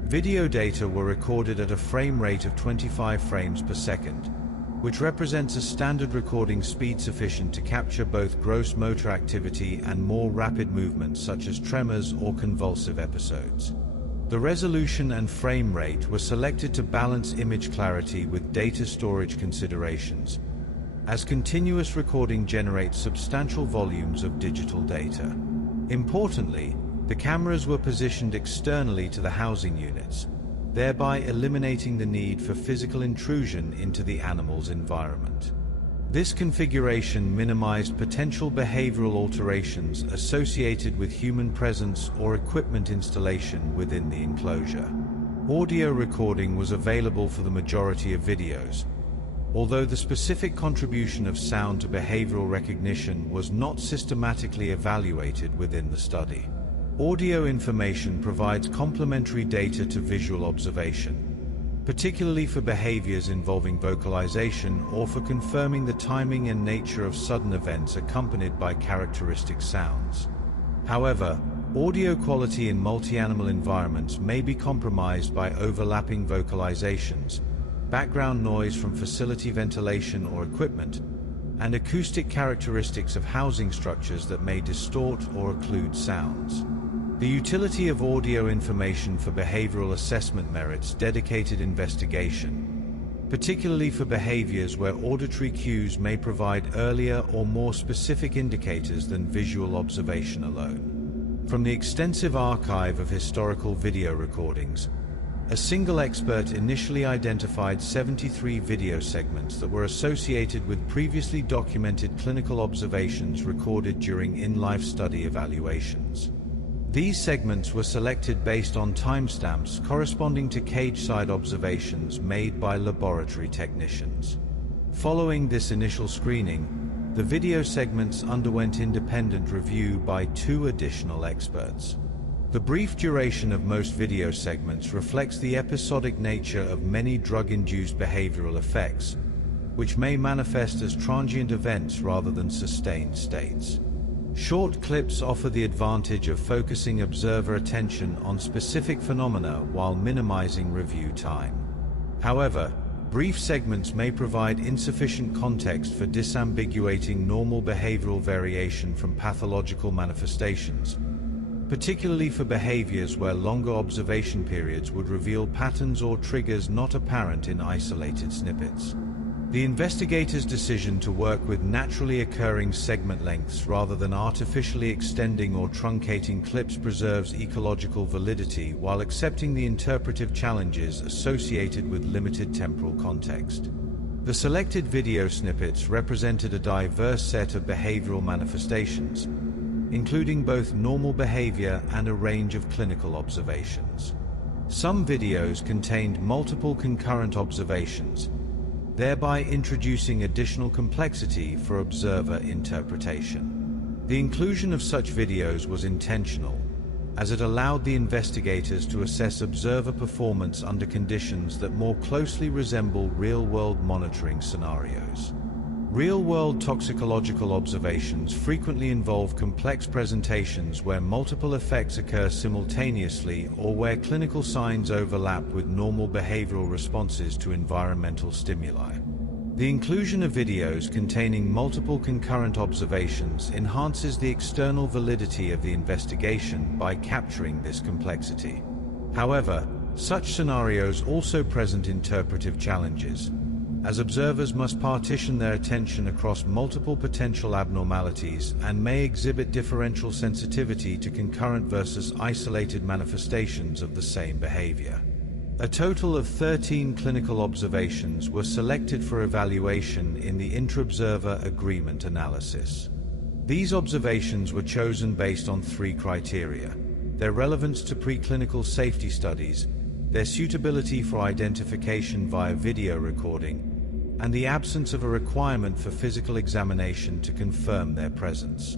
Video data were recorded at a frame rate of 25 frames per second, which represents a standard recording speed sufficient to capture both gross motor activity and more rapid movements such as tremors or convulsive episodes. The resolution and frame rate were selected to balance image clarity with data storage considerations, as continuous recording generates substantial volumes of digital data. Importantly, the cameras were positioned externally to the housing units, thereby eliminating the need for physical intrusion into the animal's environment. This configuration minimized potential behavioral alterations associated with human presence or equipment installation within the enclosure. Audio recording was available for the majority of videos, although the specific contribution of sound to behavioral recognition was not systematically evaluated within the study. Audio information provides complementary data to visual observation, particularly for behaviors involving vocalization or for confirming the timing and nature of sudden events accompanied by characteristic sounds. However, audio quality in multi-animal environments may be compromised by overlapping vocalizations, background noise from facility ventilation or equipment, and acoustic characteristics of housing structures that may distort or occlude sounds. The utility of audio information for behavioral assessment merits dedicated investigation. particularly for behaviors where auditory cues may provide earlier or more specific indicators than visual observation alone. From the extensive archive of historical video recordings, a single expert initially identified 73 video segments that were associated with previously documented clinical observations recorded during in-life study evaluations. These segments were selected based on timestamps corresponding to cage-side observations made by laboratory technicians. Following this initial screening, the video segments underwent independent review by 2 additional experts. The brief duration of most video segments reflects the episodic nature of many drug-induced behavioral effects, which may manifest as transient events rather than sustained states. Short clips offer the advantage of focusing observer attention on specific phenomena while minimizing review time. However, brief segments may provide insufficient context for disambiguating normal behavioral variation from pathological manifestations, particularly for behaviors where longer observation periods would reveal patterns or triggers not apparent in isolated snippets. The investigators' decision to work with naturally occurring segment lengths rather than artificially extending or truncating clips preserves ecological validity while accepting the interpretive challenges associated with limited temporal context. The selected video snippets represented a diverse set of behavioral manifestations, including both normal behavior and a range of clinical observations. Some videos contained multiple concurrent observations, thereby introducing additional complexity for observer interpretation. The inclusion of such videos was intentional, as it allowed the investigators to assess observer performance under conditions that more closely resemble real-world monitoring scenarios. Real-world toxicological observations frequently involve complex presentations where multiple effects occur simultaneously or where clinical signs overlap with normal behavioral responses to environmental stimuli. The inclusion of videos containing multiple concurrent observations enhances the external validity of the investigation by capturing this complexity. However, such scenarios also present interpretive challenges, as observers must partition their attention across multiple potential abnormalities and may exhibit differential sensitivity to concurrent versus isolated manifestations of the same behavior. A total of 13 clinical observations were selected for evaluation in the interobserver agreement analysis. These observations were chosen based on 3 criteria: their relevance to preclinical safety studies, their suitability for identification via video recording, and the absence of a requirement for physical examination to confirm their presence.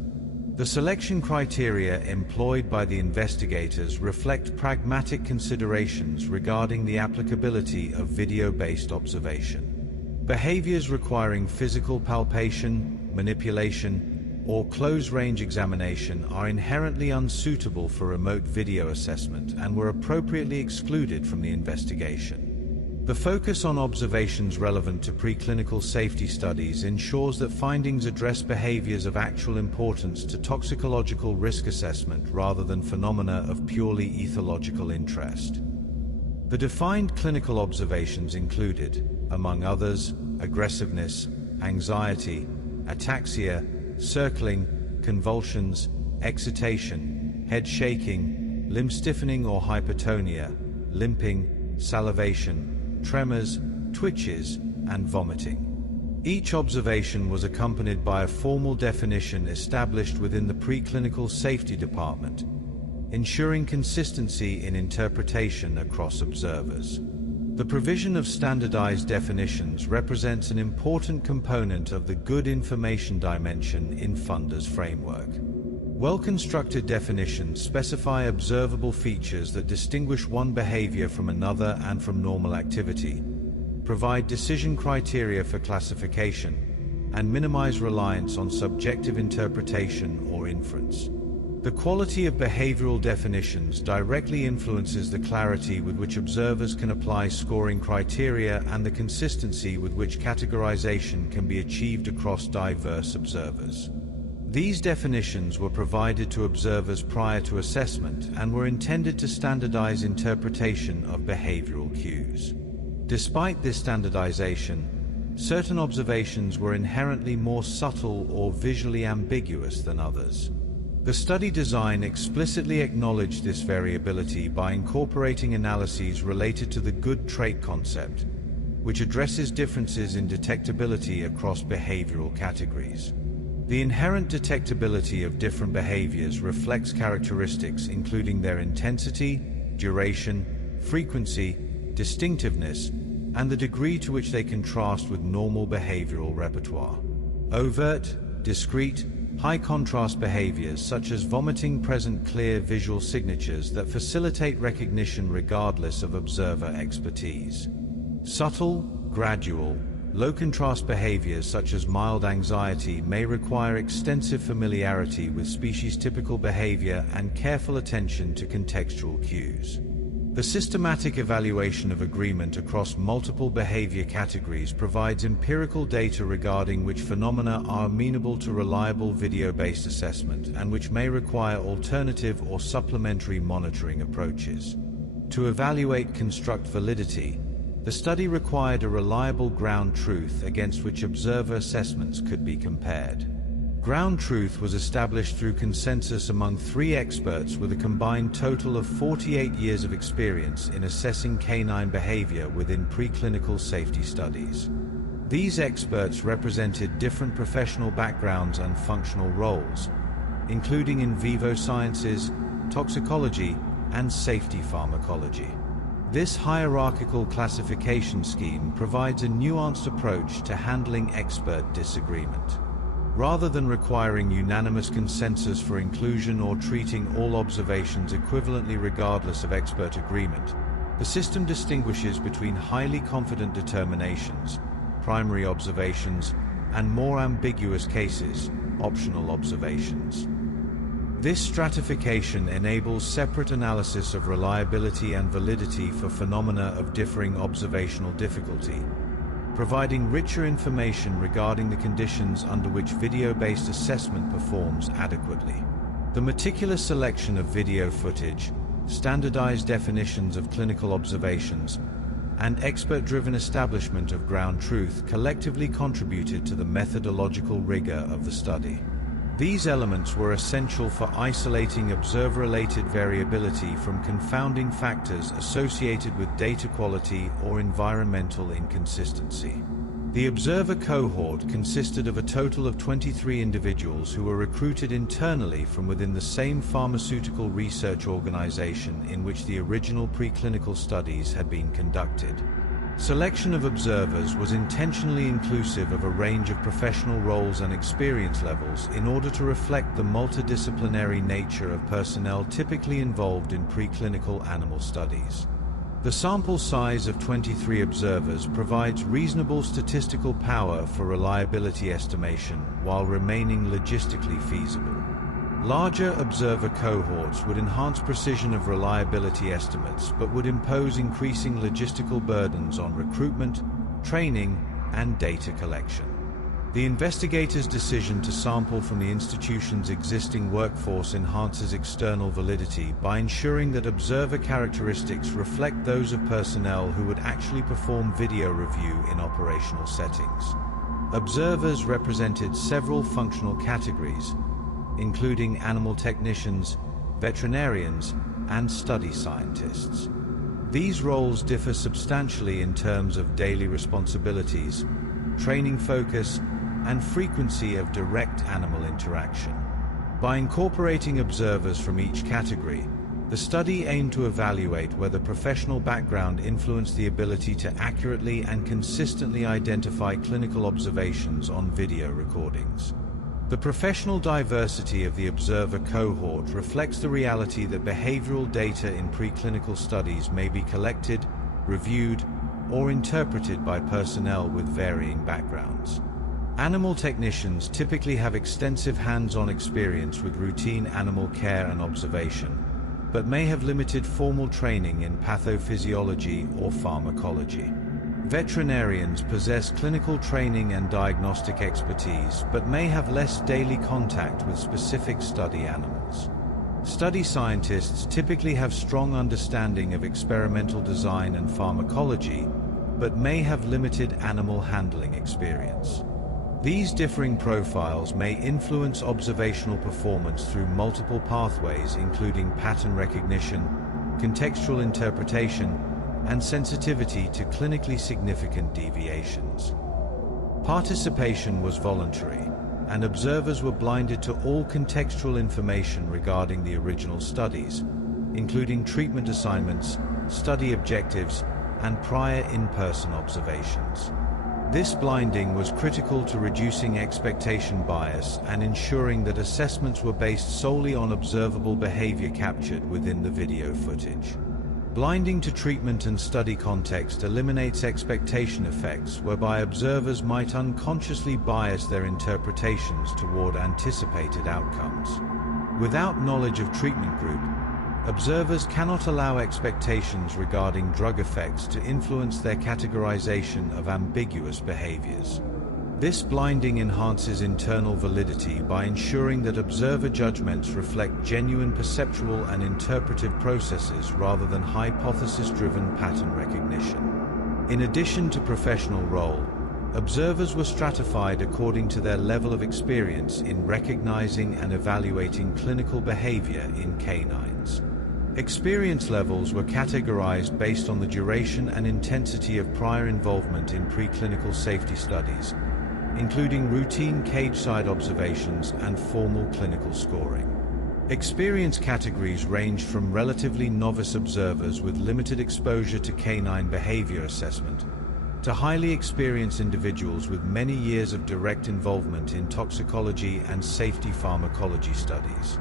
The selection criteria employed by the investigators reflect pragmatic considerations regarding the applicability of video-based observation. Behaviors requiring physical palpation, manipulation, or close-range examination are inherently unsuitable for remote video assessment and were appropriately excluded from the investigation. The focus on observations relevant to preclinical safety studies ensures that findings address behaviors of actual importance to toxicological risk assessment rather than phenomena of purely ethological interest. The defined clinical observations included, among others, aggressiveness, anxiety, ataxia, circling, convulsions, excitation, head shaking, limb stiffening or hypertonia, limping, salivation, tremors, twitches, and vomiting. Each observation was accompanied by a formal definition established within the preclinical safety department, ensuring consistency in interpretation across observers. The provision of standardized definitions represents an important component of the good information dimension in Funda's framework. Well-constructed definitions specify observable features that distinguish one behavior from another and from normal activity, provide decision criteria for classification, and minimize reliance on subjective interpretation or inference. The quality of behavioral definitions directly influences the clarity with which observers can apply scoring criteria and the consistency with which categorization can be achieved across diverse observers. These definitions were provided to observers prior to assessment and were intended to standardize interpretation of behavioral cues. Despite this standardization, certain observations were inherently more subtle or visually ambiguous than others. The study design explicitly acknowledged this variability by incorporating analyses related to the good trait concept, which addresses differences in detectability across behavioral categories. The inherent detectability of different behaviors reflects characteristics including their intensity, duration, frequency, distinctiveness, and the degree to which they contrast with normal behavioral repertoire. Overt, discrete, high-contrast behaviors such as vomiting present clear visual signatures that facilitate recognition regardless of observer expertise. Subtle, gradual, low-contrast behaviors such as mild anxiety may require extensive familiarity with species-typical behavior and careful attention to contextual cues. The systematic evaluation of agreement across multiple behavior categories provides empirical data regarding which phenomena are amenable to reliable video-based assessment and which may require alternative or supplementary monitoring approaches. To evaluate construct validity, the study required a reliable ground truth against which observer assessments could be compared. Ground truth was established through consensus among 3 experts with a combined total of 48 years of experience in assessing canine behavior within preclinical safety studies. These experts represented different professional backgrounds and functional roles, including in vivo sciences, toxicology, and safety pharmacology. This hierarchical classification scheme provides a nuanced approach to handling expert disagreement. Rather than requiring unanimous consensus for inclusion or treating all observations equivalently regardless of expert agreement, the system distinguishes between highly confident determinations, primary observations, and more ambiguous cases, optional observations. This stratification enables separate analysis of reliability and validity for phenomena of differing observational difficulty, providing richer information regarding the conditions under which video-based assessment performs adequately. The meticulous selection of video footage, standardized definitions of clinical observations, and expert-driven establishment of ground truth collectively contributed to the methodological rigor of the study. These elements were essential for isolating observer-related variability from confounding factors associated with data quality or environmental inconsistency. The observer cohort consisted of a total of 23 individuals who were recruited internally from within the same pharmaceutical research organization in which the original preclinical studies had been conducted. Selection of observers was intentionally inclusive of a range of professional roles and experience levels in order to reflect the multidisciplinary nature of personnel typically involved in preclinical animal studies. The sample size of 23 observers provides reasonable statistical power for reliability estimation while remaining logistically feasible. Larger observer cohorts would enhance precision of reliability estimates but would impose increasing logistical burdens on recruitment, training, and data collection. The investigators' decision to sample from the institution's existing workforce enhances external validity by ensuring that observer characteristics reflect those of personnel who would actually perform video review in operational settings. Observers represented several functional categories, including animal technicians, veterinarians, and study scientists. These roles differ substantially in terms of daily responsibilities, training focus, and frequency of direct animal interaction. By incorporating observers from each category, the study aimed to evaluate whether professional background influenced the ability to accurately and consistently identify clinical observations on video recordings. The professional diversity of the observer cohort reflects the reality that behavioral data in preclinical studies may be collected, reviewed, or interpreted by personnel with varying backgrounds. Animal technicians typically have extensive hands-on experience with routine animal care and observation, but may have limited formal training in pathophysiology or pharmacology. Veterinarians possess clinical training and diagnostic expertise, but may have less daily contact with specific study animals. Study scientists typically have strong understanding of experimental design and pharmacology, but may have limited animal handling experience. These differing profiles may influence observational performance through multiple pathways, including pattern recognition, contextual interpretation, and sensitivity to clinically significant deviations. Participation was voluntary, and observers were blinded to all contextual information regarding the original studies, including treatment assignments, study objectives, and prior in-person observations. This blinding was critical to reducing expectation bias and ensuring that assessments were based solely on observable behavior captured within the video footage. Blinding to treatment and study context eliminates expectation effects, whereby observers might unconsciously bias their interpretations toward anticipated outcomes. Without knowledge of treatment group, observers cannot allow expectations regarding drug effects to influence their categorization of ambiguous behaviors. This blinding enhances internal validity by ensuring that observer judgments reflect genuine perceptual and interpretive processes rather than hypothesis-driven pattern recognition. In addition to professional role, observers were stratified according to their level of experience in recognizing and evaluating clinical behavior in canines. Experience levels were categorized based on the duration and intensity of prior involvement in preclinical safety studies, including routine cage-side observations and formal clinical scoring. Experience categories ranged from relatively novice observers with limited exposure to canine behavior assessment, to highly experienced individuals with many years of direct involvement in toxicology and safety pharmacology studies.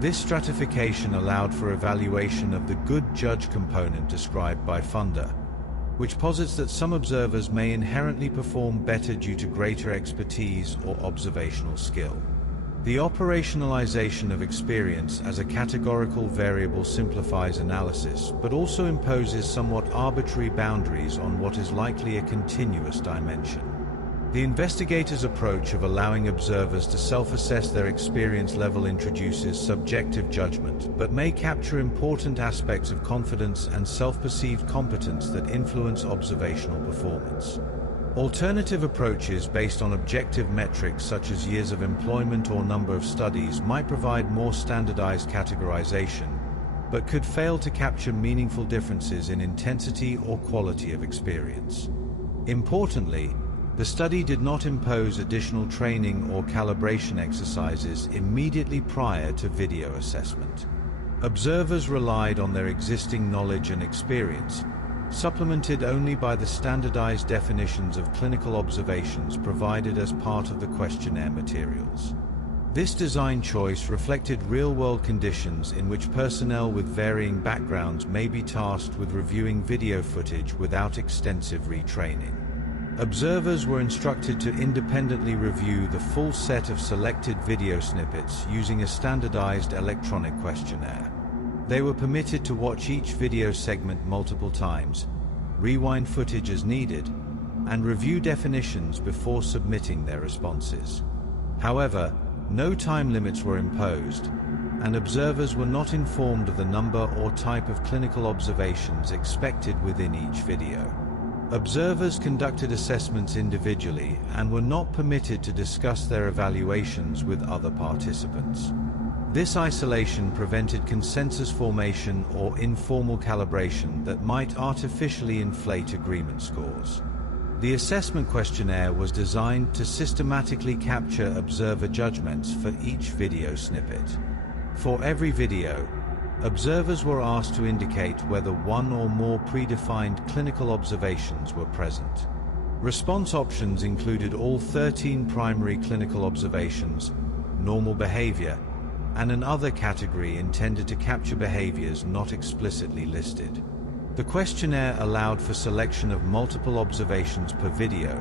This stratification allowed for evaluation of the good judge component described by Funder, which posits that some observers may inherently perform better due to greater expertise or observational skill. The operationalization of experience as a categorical variable simplifies analysis, but also imposes somewhat arbitrary boundaries on what is likely a continuous dimension. The investigator's approach of allowing observers to self-assess their experience level introduces subjective judgment, but may capture important aspects of confidence and self-perceived competence that influence observational performance. Alternative approaches based on objective metrics such as years of employment or number of studies might provide more standardized categorization, but could fail to capture meaningful differences in intensity or quality of experience. Importantly, the study did not impose additional training or calibration exercises immediately prior to video assessment. Observers relied on their existing knowledge and experience, supplemented only by the standardized definitions of clinical observations provided as part of the questionnaire materials. This design choice reflected real-world conditions in which personnel with varying backgrounds may be tasked with reviewing video footage without extensive retraining. Observers were instructed to independently review the full set of selected video snippets using a standardized electronic questionnaire. They were permitted to watch each video segment multiple times, rewind footage as needed, and review definitions before submitting their responses. However, no time limits were imposed, and observers were not informed of the number or type of clinical observations expected within each video. Observers conducted assessments individually and were not permitted to discuss their evaluations with other participants. This isolation prevented consensus formation or informal calibration that might artificially inflate agreement scores. The assessment questionnaire was designed to systematically capture observer judgments for each video snippet. For every video, observers were asked to indicate whether one or more predefined clinical observations were present. Response options included all 13 primary clinical observations, normal behavior, and an other category intended to capture behaviors not explicitly listed. The questionnaire allowed for selection of multiple observations per video,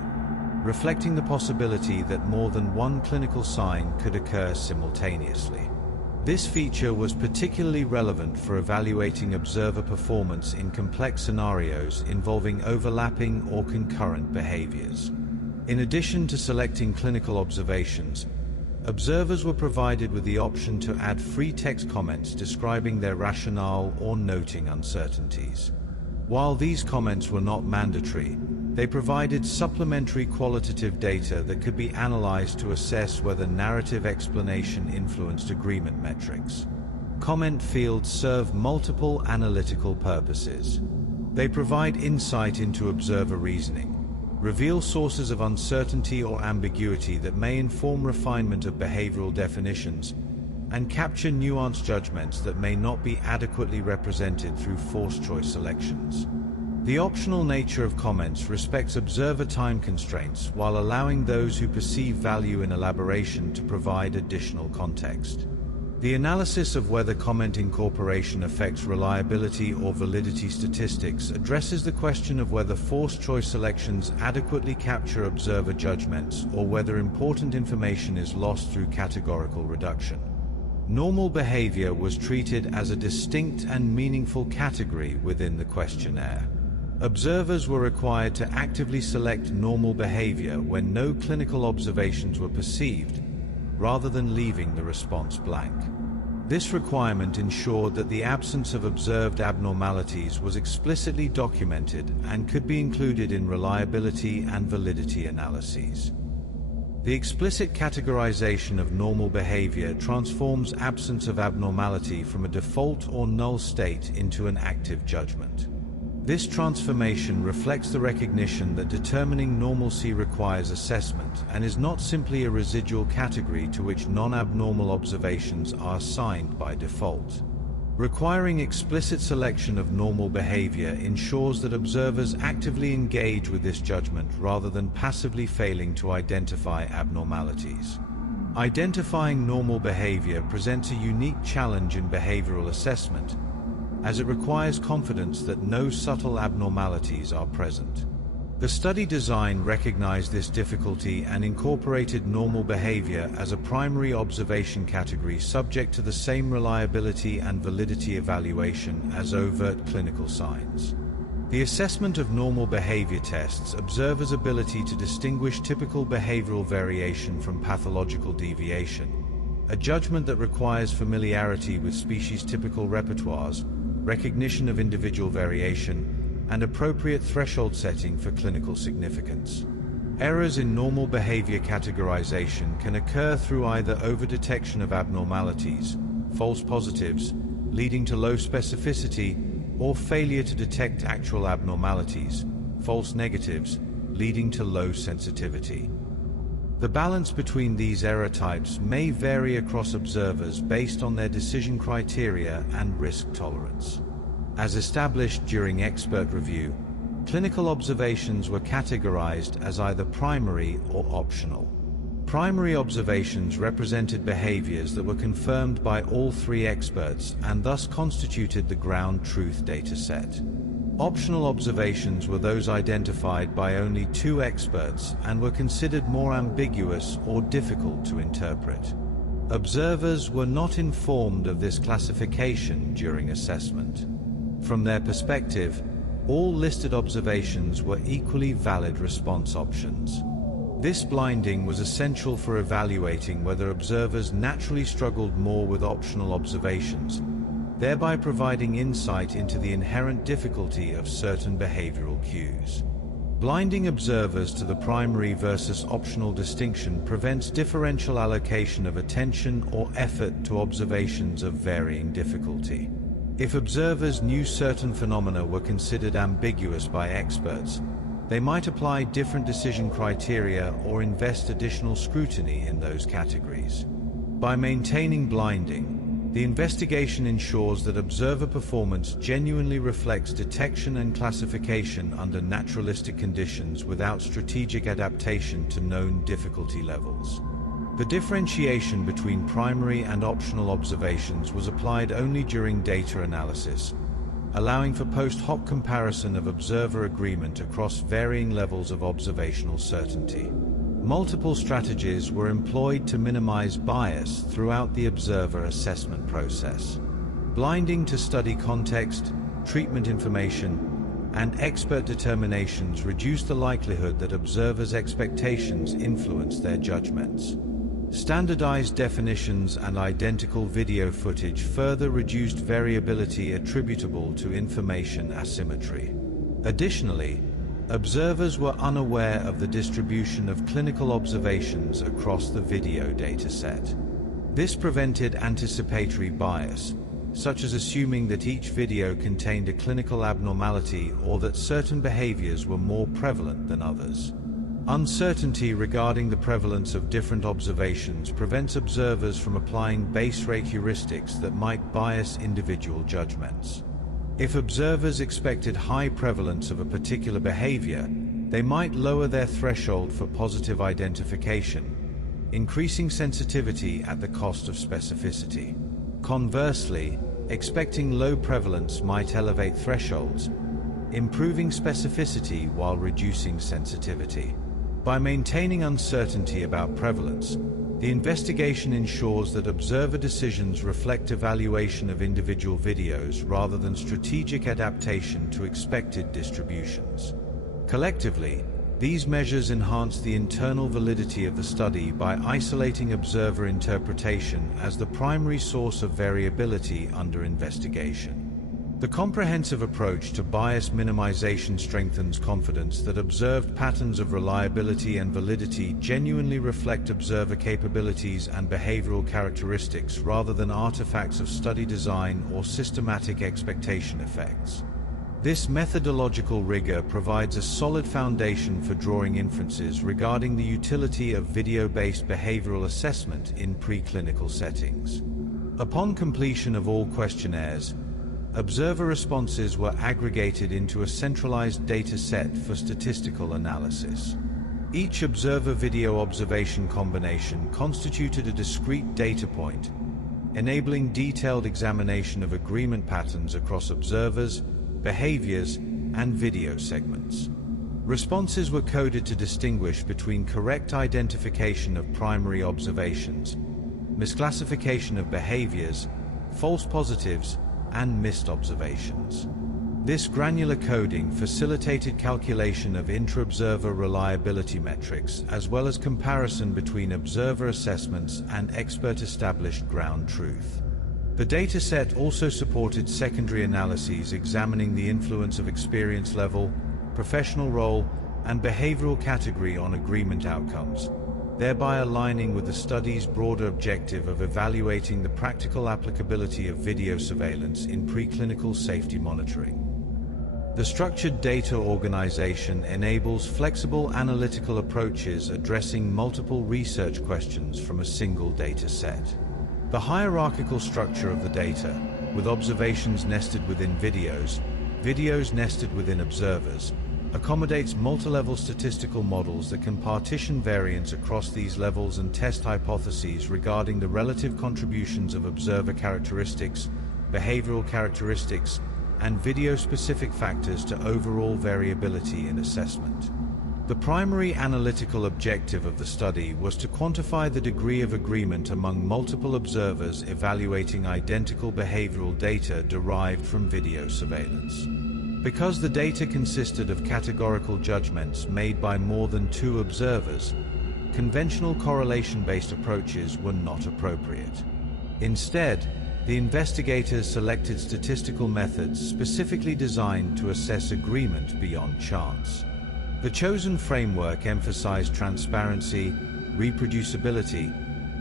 reflecting the possibility that more than one clinical sign could occur simultaneously. This feature was particularly relevant for evaluating observer performance in complex scenarios involving overlapping or concurrent behaviors. In addition to selecting clinical observations, observers were provided with the option to add free text comments describing their rationale or noting uncertainties. While these comments were not mandatory, they provided supplementary qualitative data that could be analyzed to assess whether narrative explanation influenced agreement metrics. Comment fields serve multiple analytical purposes. They provide insight into observer reasoning, reveal sources of uncertainty or ambiguity that may inform refinement of behavioral definitions, and capture nuanced judgments that may not be adequately represented through forced choice selections. The optional nature of comments respects observer time constraints while allowing those who perceive value in elaboration to provide additional context. The analysis of whether comment incorporation affects reliability or validity statistics addresses the question of whether forced choice selections adequately capture observer judgments or whether important information is lost through categorical reduction. Normal behavior was treated as a distinct and meaningful category within the questionnaire. Observers were required to actively select normal behavior when no clinical observations were perceived, rather than leaving the response blank. This requirement ensured that the absence of observed abnormalities was explicitly documented and could be included in reliability and validity analyses. The explicit categorization of normal behavior transforms absence of abnormality from a default or null state into an active judgment. This transformation reflects the recognition that determining normalcy requires assessment and is not simply a residual category to which non-abnormal observations are assigned by default. Requiring explicit selection of normal behavior ensures that observers actively engage with this judgment rather than passively failing to identify abnormalities. Identifying normal behavior presents a unique challenge in behavioral assessment, as it requires confidence that no subtle abnormalities are present. The study design recognized this difficulty and incorporated normal behavior as a primary observation category subject to the same reliability and validity evaluation as overt clinical signs. The assessment of normal behavior tests observers' ability to distinguish typical behavioral variation from pathological deviation, a judgment that requires familiarity with species-typical repertoires, recognition of individual variation, and appropriate threshold setting for clinical significance. Errors in normal behavior categorization can occur through either overdetection of abnormalities, false positives, leading to low specificity, or failure to detect actual abnormalities, false negatives, leading to low sensitivity. The balance between these error types may vary across observers based on their decision criteria and risk tolerance. As established during expert review, clinical observations were categorized as either primary or optional. Primary observations represented behaviors that were confirmed by all three experts and thus constituted the ground truth data set. Optional observations were those identified by only two experts and were considered more ambiguous or difficult to interpret. Observers were not informed of this classification during assessment. From their perspective, all listed observations were equally valid response options. This blinding was essential for evaluating whether observers naturally struggled more with optional observations, thereby providing insight into the inherent difficulty of certain behavioral cues. Blinding observers to the primary versus optional distinction prevents differential allocation of attention or effort to observations of varying difficulty. If observers knew certain phenomena were considered ambiguous by experts, they might apply different decision criteria or invest additional scrutiny in those categories. By maintaining blinding, the investigation ensures that observer performance genuinely reflects detection and classification under naturalistic conditions without strategic adaptation to known difficulty levels. The differentiation between primary and optional observations was applied only during data analysis, allowing for post-hoc comparison of observer agreement across varying levels of observational certainty. Multiple strategies were employed to minimize bias throughout the observer assessment process. Blinding to study context, treatment information, and expert determinations reduced the likelihood that observers' expectations influenced their judgments. Standardized definitions and identical video footage further reduced variability attributable to information asymmetry. Additionally, observers were unaware of the distribution of clinical observations across the video dataset. This prevented anticipatory bias, such as assuming that each video contained a clinical abnormality or that certain behaviors were more prevalent than others. Uncertainty regarding the prevalence of different observations prevents observers from applying base rate heuristics that might bias individual judgments. If observers expected high prevalence of a particular behavior, they might lower their threshold for positive identification, increasing sensitivity at the cost of specificity. Conversely, expecting low prevalence might elevate thresholds, improving specificity while reducing sensitivity. By maintaining uncertainty about prevalence, the investigation ensures that observer decisions reflect evaluation of individual videos rather than strategic adaptation to expected distributions. Collectively, these measures enhance the internal validity of the study by isolating observer interpretation as the primary source of variability under investigation. The comprehensive approach to bias minimization strengthens confidence that observed patterns of reliability and validity genuinely reflect observer capabilities and behavioral characteristics rather than artifacts of study design or systematic expectation effects. This methodological rigor provides a solid foundation for drawing inferences regarding the utility of video-based behavioral assessment in preclinical settings. Upon completion of all questionnaires, observer responses were aggregated into a centralized data set for statistical analysis. Each observer video observation combination constituted a discrete data point, enabling detailed examination of agreement patterns across observers, behaviors, and video segments. Responses were coded to distinguish between correct identification of primary observations, misclassification of behaviors, false positives, and missed observations. This granular coding facilitated calculation of interobserver reliability metrics as well as comparison between observer assessments and expert-established ground truth. The dataset also supported secondary analyses examining the influence of experience level, professional role, and behavioral category on agreement outcomes, thereby aligning with the study's broader objective of evaluating the practical applicability of video surveillance in preclinical safety monitoring. The structured data organization enables flexible analytical approaches addressing multiple research questions from a single data set. The hierarchical structure of the data, with observations nested within videos, videos nested within observers, accommodates multi-level statistical models that can partition variance across these levels and test hypotheses regarding the relative contributions of observer characteristics, behavioral characteristics, and video-specific factors to overall variability in assessment. The primary analytical objective of the study was to quantify the degree of agreement among multiple observers evaluating identical behavioral data derived from video surveillance. Because the data consisted of categorical judgments made by more than two observers, conventional correlation-based approaches were not appropriate. Instead, the investigators selected statistical methods specifically designed to assess agreement beyond chance. The chosen framework emphasized transparency, reproducibility,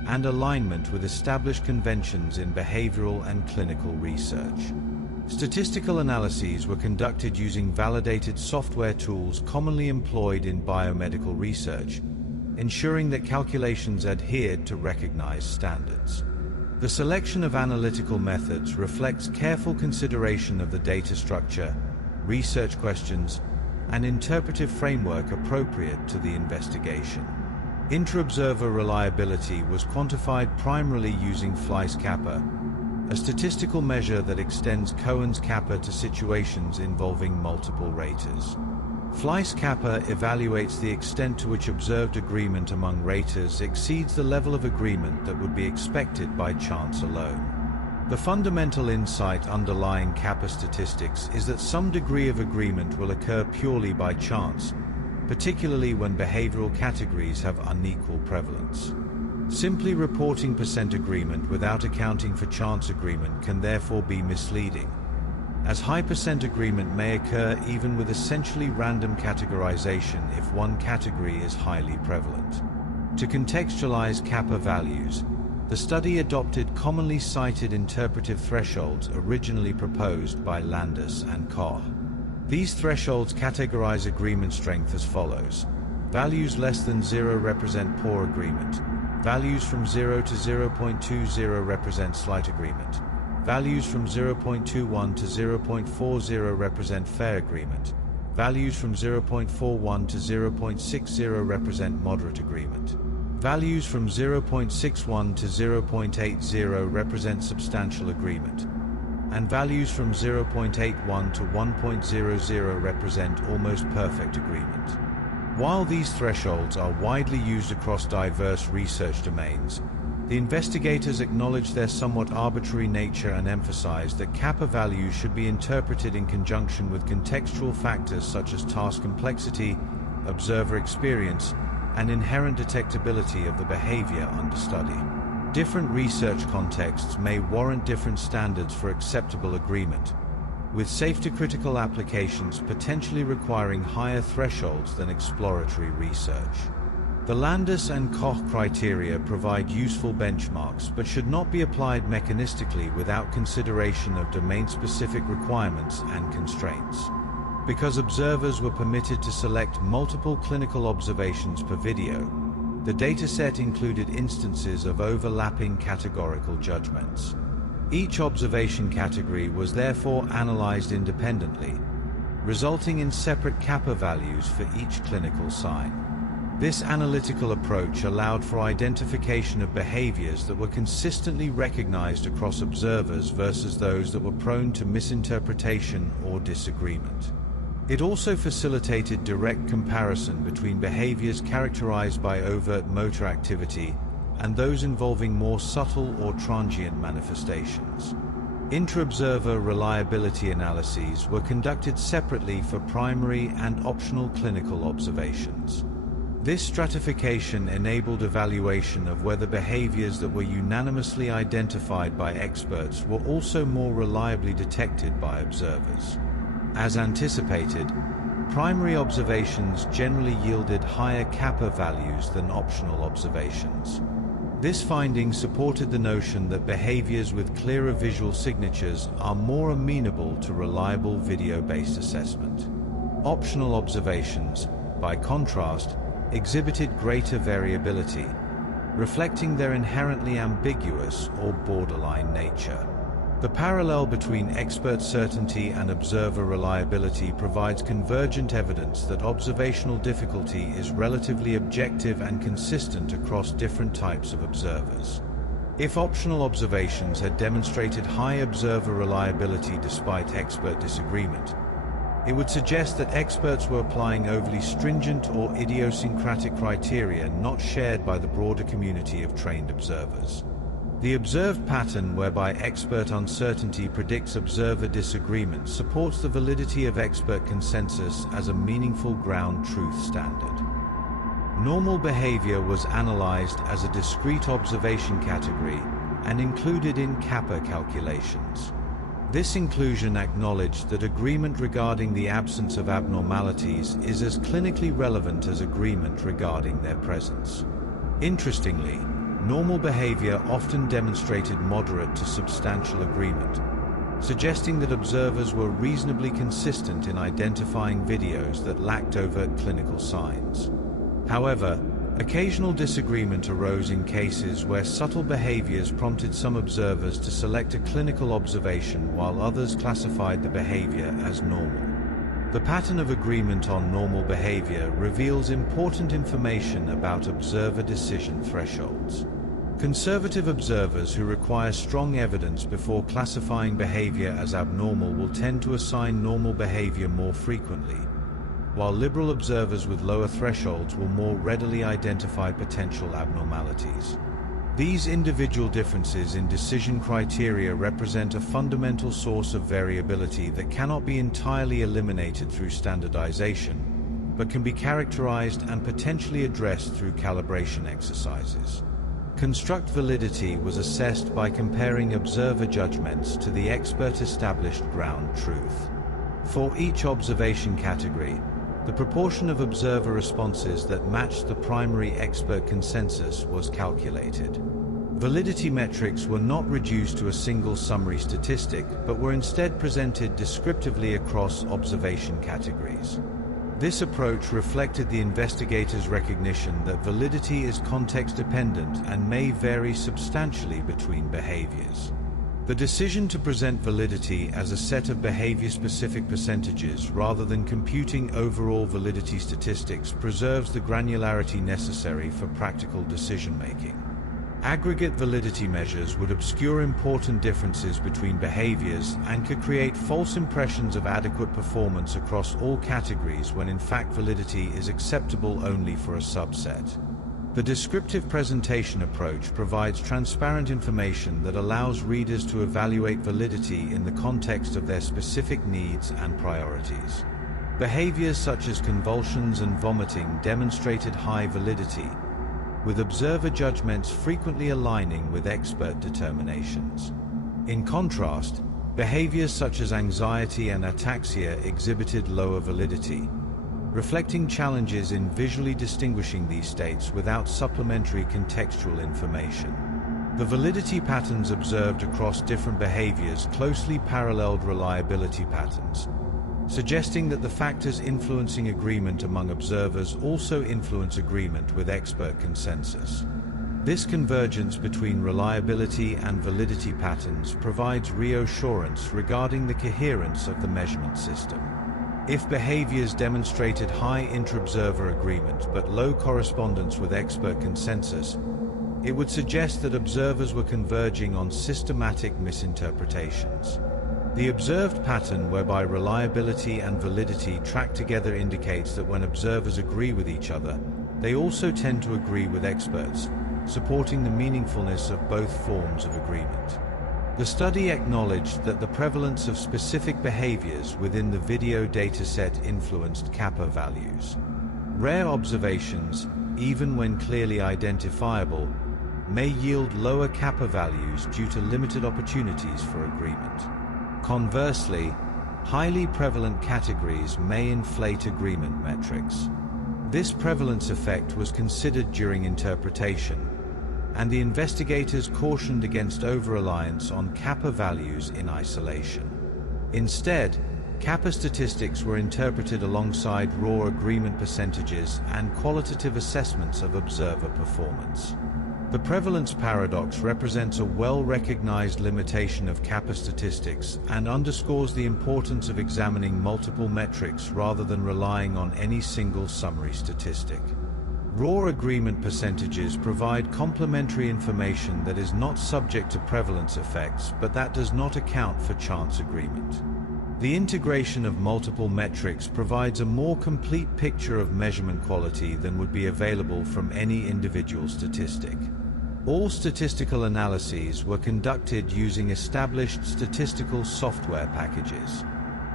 and alignment with established conventions in behavioral and clinical research. Statistical analyses were conducted using validated software tools commonly employed in biomedical research, ensuring that calculations adhered to recognized standards. The selection of analytical methods reflects careful consideration of the data structure, research questions, and interpretive framework appropriate to the investigation. Interobserver reliability was quantified primarily using Fleiss kappa, a statistical measure that extends Cohen's kappa to situations involving multiple raters. Fleiss kappa evaluates the extent to which observed agreement among raters exceeds the level of agreement that would be expected by chance alone. The fundamental insight underlying kappa statistics is that some degree of agreement will occur purely by chance, particularly when behavioral categories have unequal prevalence. Simply reporting percent agreement without accounting for chance agreement can therefore be misleading, as high percent agreement may occur even with essentially random categorization if one category is highly prevalent. To contextualize kappa values, the study adopted commonly cited interpretive thresholds originally proposed by Landis and Koch. These thresholds categorize agreement strength as follows. Values less than 0 represent poor agreement. Values from 0 to 0.20 represent slight agreement. Values from 0.21 to 0.40 represent fair agreement. Values from 0.41 to 0.60 represent moderate agreement. Values from 0.61 to 0.80 represent substantial agreement. And values from 0.81 to 1.00 represent almost perfect agreement. While these thresholds are widely used across diverse research domains, the investigators acknowledge their somewhat arbitrary nature and emphasize that kappa values should be interpreted in conjunction with contextual factors such as task complexity, observer experience, and inherent detectability of the behavior under study. Different research contexts may warrant different standards for acceptable agreement, with safety-critical applications potentially requiring higher thresholds than exploratory research. The Landis and Koch criteria provide useful benchmarks but should not be applied mechanistically without consideration of domain-specific requirements and constraints. Because observers were permitted to select multiple clinical observations per video, the dataset included instances of overlapping categorical judgments. Each observation category was therefore analyzed independently, resulting in separate kappa values for each clinical sign. This analytical approach allowed for identification of behaviors that were consistently recognized across observers versus those that were prone to misinterpretation or disagreement. It also facilitated direct comparison between behaviors characterized by overt motor activity and those involving more subtle or transient manifestations. Interobserver reliability analyses were conducted separately for primary and optional clinical observations. This stratification enabled evaluation of whether behaviors that were unanimously identified by experts were also more reliably detected by observers. As anticipated, primary observations generally yielded higher kappa values than optional observations. This finding supported the notion that behaviors with clearer visual signatures are more amenable to reliable video-based assessment. Optional observations, by contrast, exhibited greater variability, reflecting their inherently ambiguous or borderline nature. The parallel between expert certainty and observer reliability provides convergent evidence that observational difficulty is relatively objective and consistent across different types of observers. If optional observations had demonstrated high observer reliability despite expert disagreement, it would suggest that experts were applying overly stringent or idiosyncratic criteria not shared by the broader community of trained observers. The observed pattern whereby expert uncertainty predicts observer disagreement supports the validity of expert consensus as a meaningful ground truth standard. Normal behavior was analyzed as a discrete observation category and included in kappa calculations. This inclusion acknowledged that agreement regarding the absence of abnormalities is as clinically relevant as agreement regarding their presence. Interestingly, normal behavior often demonstrated moderate to substantial agreement, suggesting that observers were reasonably consistent in identifying videos that lacked overt clinical signs. However, occasional disagreement arose in cases where subtle behaviors prompted some observers to select a clinical observation while others classified the behavior as normal. The pattern of agreement on normal behavior reveals important information about observer decision thresholds. Conservative observers who require strong evidence before classifying behavior as abnormal will tend to assign normal behavior more frequently, while liberal observers with lower thresholds will more readily identify potential abnormalities. These individual differences in decision criteria represent a fundamental source of variability that cannot be entirely eliminated through standardization, but can be characterized and potentially addressed through calibration exercises. Construct validity was assessed by comparing observer judgments to the expert-established ground truth. For each observation category, the proportion of observer responses that matched the primary expert consensus was calculated. Validity metrics were not reduced to a single summary statistic, but were instead presented descriptively across observation categories. This approach reflected the investigators' recognition that validity is context-dependent and may vary substantially between behaviors. The decision to present validity as a set of behavior-specific percentages rather than computing overall validity statistics preserves the granularity necessary for practical decision-making. Aggregate validity measures would obscure important differences between behaviors and could create false impressions of adequate performance across all categories when in fact validity is acceptable only for a subset. The descriptive presentation approach provides transparent information that allows readers to evaluate validity in the context of their specific needs and priorities. Behaviors such as convulsions and vomiting demonstrated high validity, with observer judgments frequently aligning with expert determinations. In contrast, behaviors such as anxiety and ataxia exhibited lower validity, reflecting challenges in visually distinguishing these states without supplementary contextual information. The validity patterns observed across different behaviors closely paralleled reliability patterns, suggesting that the factors influencing agreement among observers also influence agreement with expert consensus. This convergence between reliability and validity patterns provides reassurance regarding the coherence of the measurement system. If behaviors demonstrated high interobserver agreement but low correspondence with expert consensus, it would suggest that observers were converging on systematic misinterpretations. The observed pattern whereby reliability and validity track together indicates that when observers agree with each other, they also tend to agree with experts, supporting the meaningfulness of both forms of agreement. The study acknowledged that the prevalence of specific behaviors within the video dataset influenced kappa values. Rare observations, even when clearly identifiable, may yield lower kappa values due to limited opportunities for agreement. Conversely, highly prevalent categories may inflate agreement metrics. This prevalence effect was considered during interpretation, and the investigators cautioned against over-reliance on kappa values in isolation. Instead, kappa statistics were interpreted alongside raw agreement percentages and qualitative assessments of observer performance. The prevalence paradox represents a well-recognized limitation of kappa statistics and underscores the importance of examining multiple metrics rather than relying on any single summary statistic. Raw agreement percentages provide complementary information that is not subject to prevalence effects, but that does not account for chance agreement. The integration of multiple metrics provides a more complete picture of measurement quality than would be available from any individual statistic. All statistical analyses were conducted using established statistical software packages.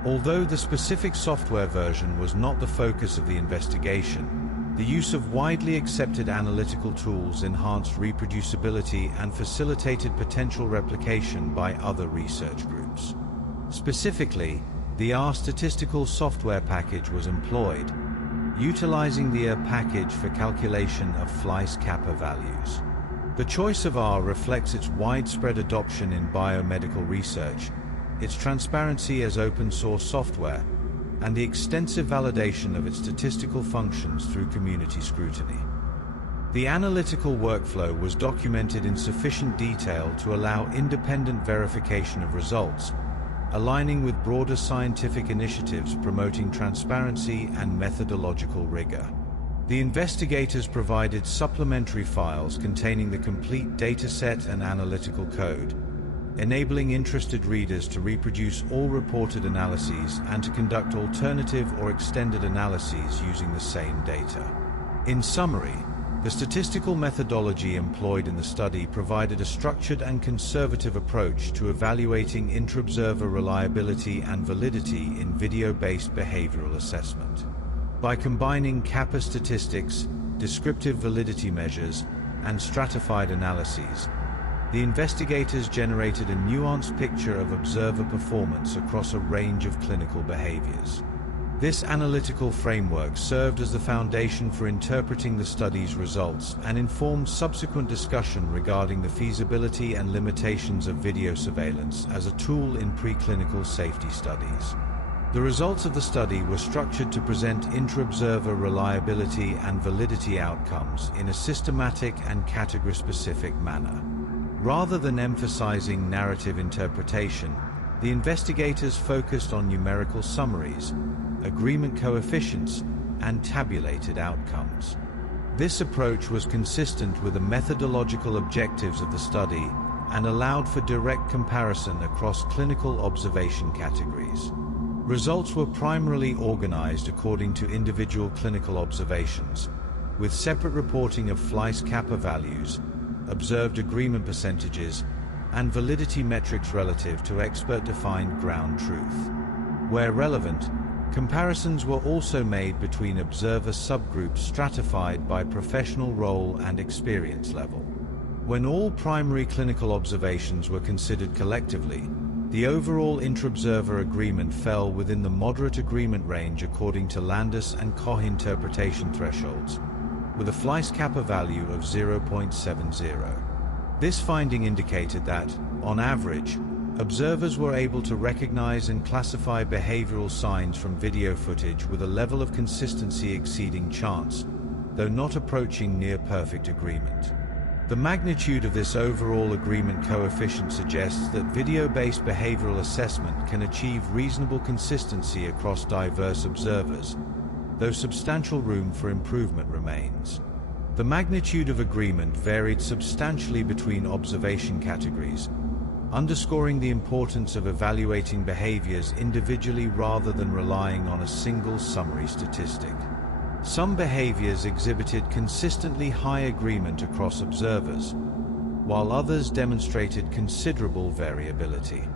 Although the specific software version was not the focus of the investigation, the use of widely accepted analytical tools enhanced reproducibility and facilitated potential replication by other research groups. Specifically, the R statistical software package was employed, utilizing the R package for calculation of Fleiss kappa values. The choice of R reflects its widespread adoption in biomedical research, its transparency as open-source software, and the extensive validation of its statistical functions through community scrutiny. The analytical workflow was documented in sufficient detail to allow independent verification of results, aligning with broader scientific initiatives promoting transparency and methodological rigor. The investigators provided supplementary files containing the complete dataset and analytical code, enabling interested readers to reproduce all reported analyses and to conduct alternative or extended analyses using the same data. In summary, the statistical methodology employed in the study provided a structured and conservative approach to evaluating interobserver reliability and validity in video-based behavioral assessment. By combining kappa statistics, descriptive validity measures, and stratified analyses, the investigators generated a nuanced picture of observer performance across a range of clinical behaviors. This analytical framework served as the foundation for interpreting the study's results and informed subsequent discussion regarding the feasibility and limitations of video surveillance as a tool in preclinical safety studies. The results of the study were structured to present interobserver reliability and validity outcomes in a systematic and category-specific manner. Rather than emphasizing narrative interpretation, the investigators focused on numerical summaries, agreement coefficients, and tabulated outcomes. This approach was consistent with the methodological objectives of the study and allowed for direct comparison across clinical observation categories. Results were primarily organized according to individual clinical observations, with separate reporting of Fleiss kappa values, observed agreement percentages, and validity metrics relative to expert-defined ground truth. Where relevant, comparisons were also made between observer subgroups stratified by professional role and experience level. When all primary clinical observations were considered collectively, the overall interobserver agreement fell within the moderate agreement range according to Landis and Koch interpretation thresholds, with a Fleiss kappa value of 0.70. This finding indicated that, on average, observers were able to recognize and classify behavioral signs from video footage with a level of consistency exceeding chance, though not approaching near-perfect agreement. The magnitude of this overall agreement coefficient suggests that video-based behavioral assessment can achieve reasonable consistency across diverse observers, though substantial room for improvement remains. The magnitude of agreement varied substantially between observation categories, underscoring the importance of evaluating behaviors individually rather than relying on a single summary statistic. Some behaviors exhibited consistently high agreement across observers, while others demonstrated considerable variability.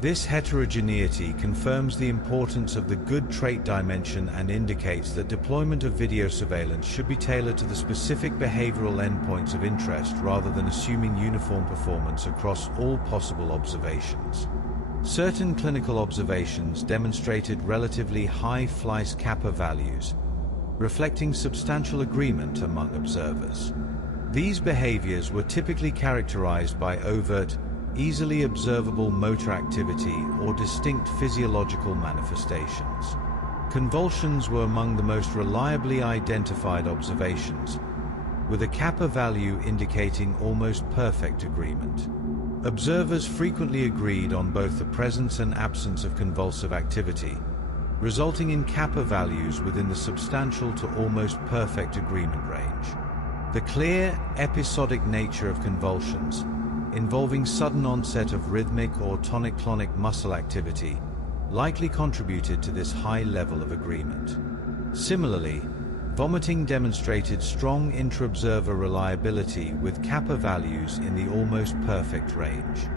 This heterogeneity confirms the importance of the good trait dimension and indicates that deployment of video surveillance should be tailored to the specific behavioral endpoints of interest rather than assuming uniform performance across all possible observations. Certain clinical observations demonstrated relatively high Fleiss kappa values, reflecting substantial agreement among observers. These behaviors were typically characterized by overt, easily observable motor activity or distinct physiological manifestations. Convulsions were among the most reliably identified observations, with a kappa value indicating almost perfect agreement. Observers frequently agreed on both the presence and absence of convulsive activity, resulting in kappa values within the substantial to almost perfect agreement range. The clear, episodic nature of convulsions, involving sudden onset of rhythmic or tonic-clonic muscle activity, likely contributed to this high level of agreement. Similarly, vomiting demonstrated strong interobserver reliability with kappa values in the almost perfect range.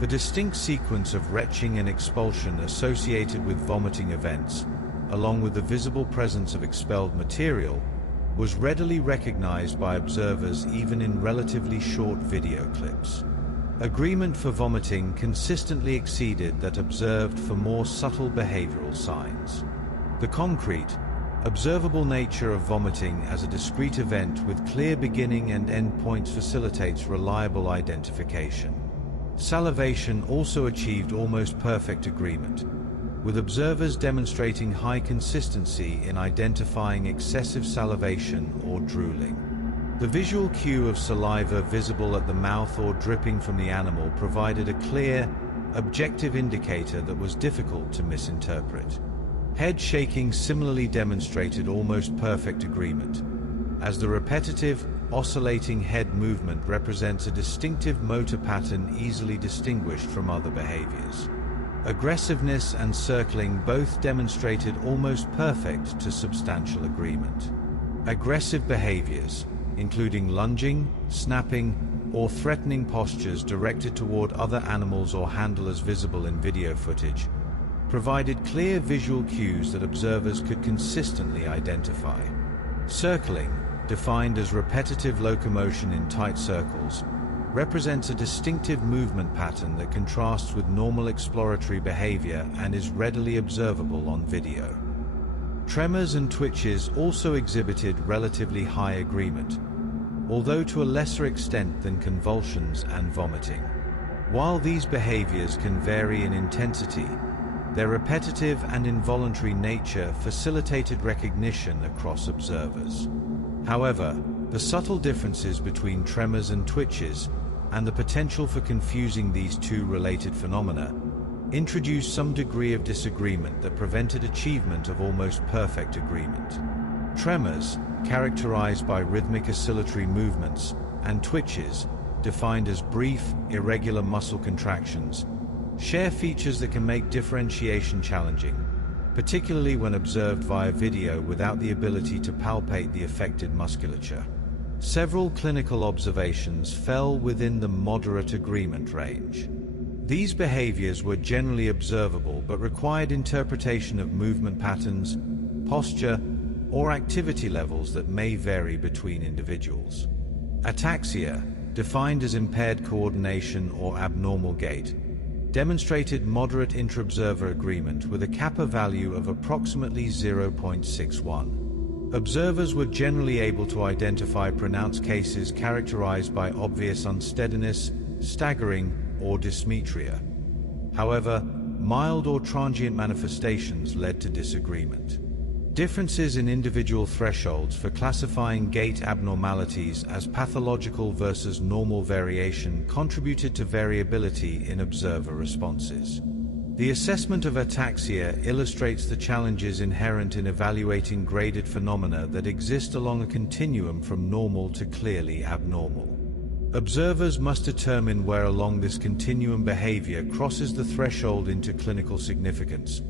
The distinct sequence of retching and expulsion associated with vomiting events, along with the visible presence of expelled material, was readily recognized by observers even in relatively short video clips. Agreement for vomiting consistently exceeded that observed for more subtle behavioral signs. The concrete, observable nature of vomiting as a discrete event with clear beginning and end points facilitates reliable identification. Salivation also achieved almost perfect agreement, with observers demonstrating high consistency in identifying excessive salivation or drooling. The visual cue of saliva visible at the mouth or dripping from the animal provided a clear, objective indicator that was difficult to misinterpret. Head shaking similarly demonstrated almost perfect agreement, as the repetitive, oscillating head movement represents a distinctive motor pattern easily distinguished from other behaviors. Aggressiveness and circling both demonstrated almost perfect to substantial agreement. Aggressive behaviors, including lunging, snapping, or threatening postures directed toward other animals or handlers visible in video footage, provided clear visual cues that observers could consistently identify. Circling, defined as repetitive locomotion in tight circles, represents a distinctive movement pattern that contrasts with normal exploratory behavior and is readily observable on video. Tremors and twitches also exhibited relatively high agreement, although to a lesser extent than convulsions and vomiting. While these behaviors can vary in intensity, their repetitive and involuntary nature facilitated recognition across observers. However, the subtle differences between tremors and twitches, and the potential for confusing these two related phenomena, introduced some degree of disagreement that prevented achievement of almost perfect agreement. Tremors, characterized by rhythmic oscillatory movements, and twitches, defined as brief, irregular muscle contractions, share features that can make differentiation challenging, particularly when observed via video without the ability to palpate the affected musculature. Several clinical observations fell within the moderate agreement range. These behaviors were generally observable but required interpretation of movement patterns, posture, or activity levels that may vary between individuals. Ataxia, defined as impaired coordination or abnormal gait, demonstrated moderate interobserver agreement with a kappa value of approximately 0.61. Observers were generally able to identify pronounced cases characterized by obvious unsteadiness, staggering, or dysmetria. However, mild or transient manifestations led to disagreement. Differences in individual thresholds for classifying gait abnormalities as pathological versus normal variation contributed to variability in observer responses. The assessment of ataxia illustrates the challenges inherent in evaluating graded phenomena that exist along a continuum from normal to clearly abnormal. Observers must determine where along this continuum behavior crosses the threshold into clinical significance,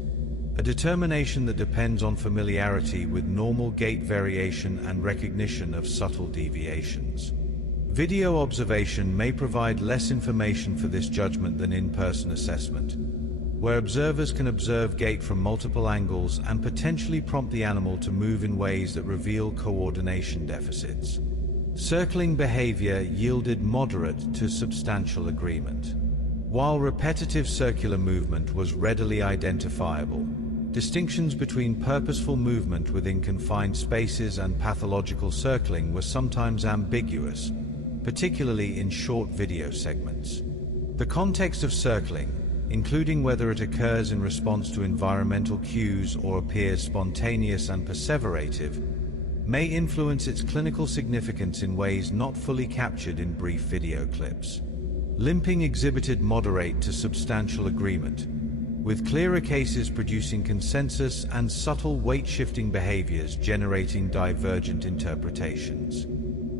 a determination that depends on familiarity with normal gait variation and recognition of subtle deviations. Video observation may provide less information for this judgment than in-person assessment, where observers can observe gait from multiple angles and potentially prompt the animal to move in ways that reveal coordination deficits. Circling behavior yielded moderate to substantial agreement. While repetitive circular movement was readily identifiable, distinctions between purposeful movement within confined spaces and pathological circling were sometimes ambiguous, particularly in short video segments. The context of circling, including whether it occurs in response to environmental cues or appears spontaneous and perseverative, may influence its clinical significance in ways not fully captured in brief video clips. Limping exhibited moderate to substantial agreement, with clearer cases producing consensus and subtle weight-shifting behaviors generating divergent interpretations.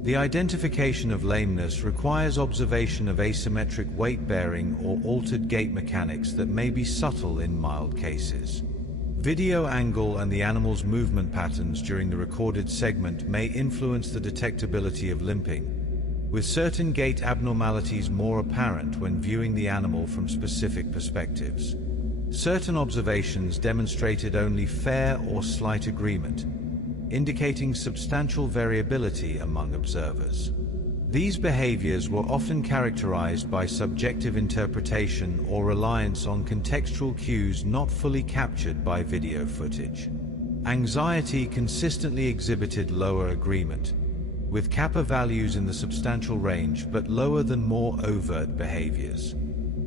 The identification of lameness requires observation of asymmetric weight-bearing or altered gait mechanics that may be subtle in mild cases. Video angle and the animal's movement patterns during the recorded segment may influence the detectability of limping, with certain gait abnormalities more apparent when viewing the animal from specific perspectives. Certain observations demonstrated only fair or slight agreement, indicating substantial variability among observers. These behaviors were often characterized by subjective interpretation or reliance on contextual cues not fully captured by video footage. Anxiety consistently exhibited lower agreement, with kappa values in the substantial range but lower than more overt behaviors.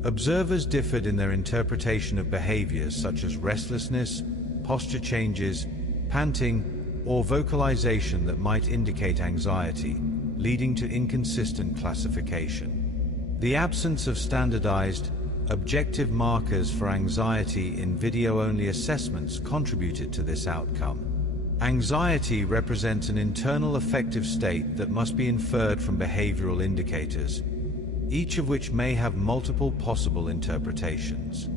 Observers differed in their interpretation of behaviors such as restlessness, posture changes, panting, or vocalization that might indicate anxiety, leading to inconsistent classification. The absence of standardized, objective markers for anxiety in video-only assessments contributed to this outcome. Anxiety represents an internal affective state that must be inferred from behavioral indicators, each of which may have multiple possible interpretations.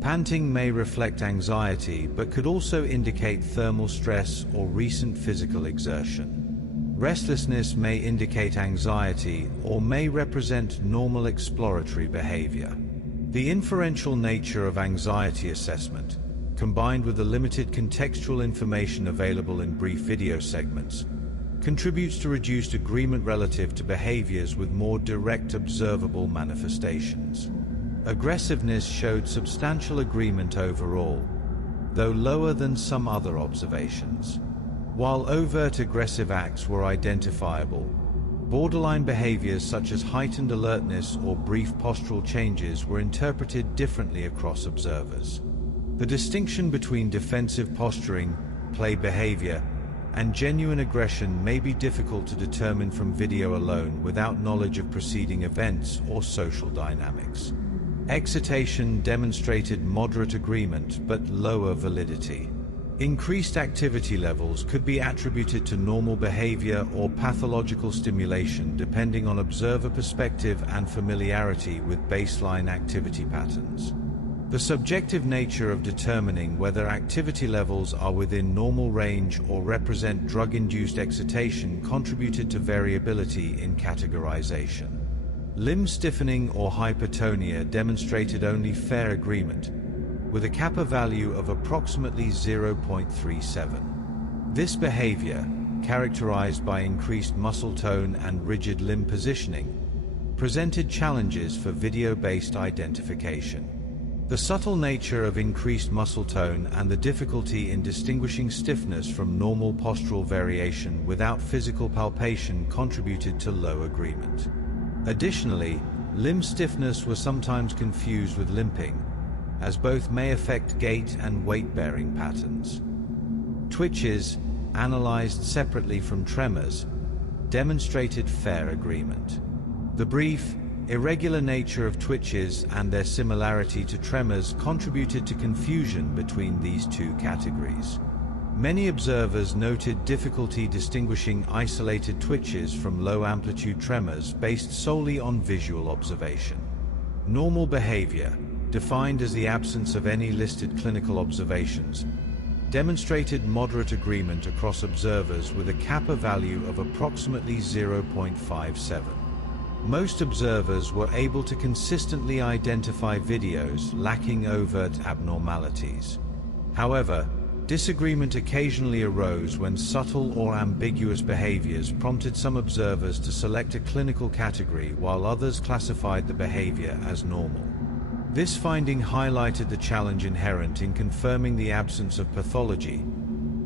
Panting may reflect anxiety, but could also indicate thermal stress or recent physical exertion. Restlessness may indicate anxiety or may represent normal exploratory behavior. The inferential nature of anxiety assessment, combined with the limited contextual information available in brief video segments, contributes to reduced agreement relative to behaviors with more direct observable manifestations. Aggressiveness showed substantial agreement overall, though lower than some other observations. While overt aggressive acts were identifiable, borderline behaviors such as heightened alertness or brief postural changes were interpreted differently across observers. The distinction between defensive posturing, play behavior, and genuine aggression may be difficult to determine from video alone without knowledge of preceding events or social dynamics. Excitation demonstrated moderate agreement but lower validity. Increased activity levels could be attributed to normal behavior or pathological stimulation depending on observer perspective and familiarity with baseline activity patterns. The subjective nature of determining whether activity levels are within normal range or represent drug-induced excitation contributed to variability in categorization. Limb stiffening or hypertonia demonstrated only fair agreement, with a kappa value of approximately 0.37. This behavior, characterized by increased muscle tone and rigid limb positioning, presented challenges for video-based identification. The subtle nature of increased muscle tone and the difficulty in distinguishing stiffness from normal postural variation without physical palpation contributed to low agreement. Additionally, limb stiffness was sometimes confused with limping, as both may affect gait and weight-bearing patterns. Twitches, analyzed separately from tremors, demonstrated fair agreement. The brief, irregular nature of twitches and their similarity to tremors contributed to confusion between these two categories. Many observers noted difficulty distinguishing isolated twitches from low-amplitude tremors based solely on visual observation. Normal behavior, defined as the absence of any listed clinical observations, demonstrated moderate agreement across observers with a kappa value of approximately 0.57. Most observers were able to consistently identify videos lacking overt abnormalities. However, disagreement occasionally arose when subtle or ambiguous behaviors prompted some observers to select a clinical category while others classified the behavior as normal. This finding highlighted the challenge inherent in confirming the absence of pathology,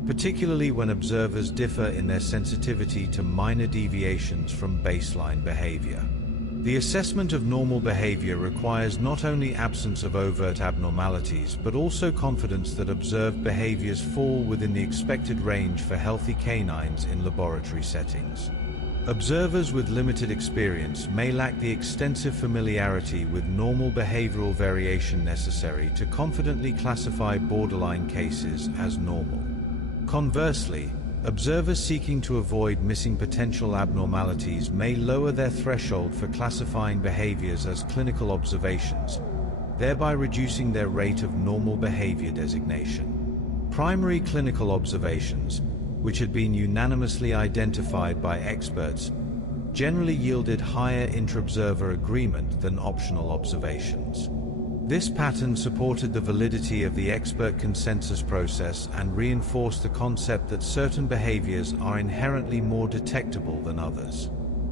particularly when observers differ in their sensitivity to minor deviations from baseline behavior. The assessment of normal behavior requires not only absence of overt abnormalities but also confidence that observed behaviors fall within the expected range for healthy canines in laboratory settings. Observers with limited experience may lack the extensive familiarity with normal behavioral variation necessary to confidently classify borderline cases as normal. Conversely, observers seeking to avoid missing potential abnormalities may lower their threshold for classifying behaviors as clinical observations, thereby reducing their rate of normal behavior designation. Primary clinical observations, which had been unanimously identified by experts, generally yielded higher interobserver agreement than optional observations. This pattern supported the validity of the expert consensus process and reinforced the concept that certain behaviors are inherently more detectable than others.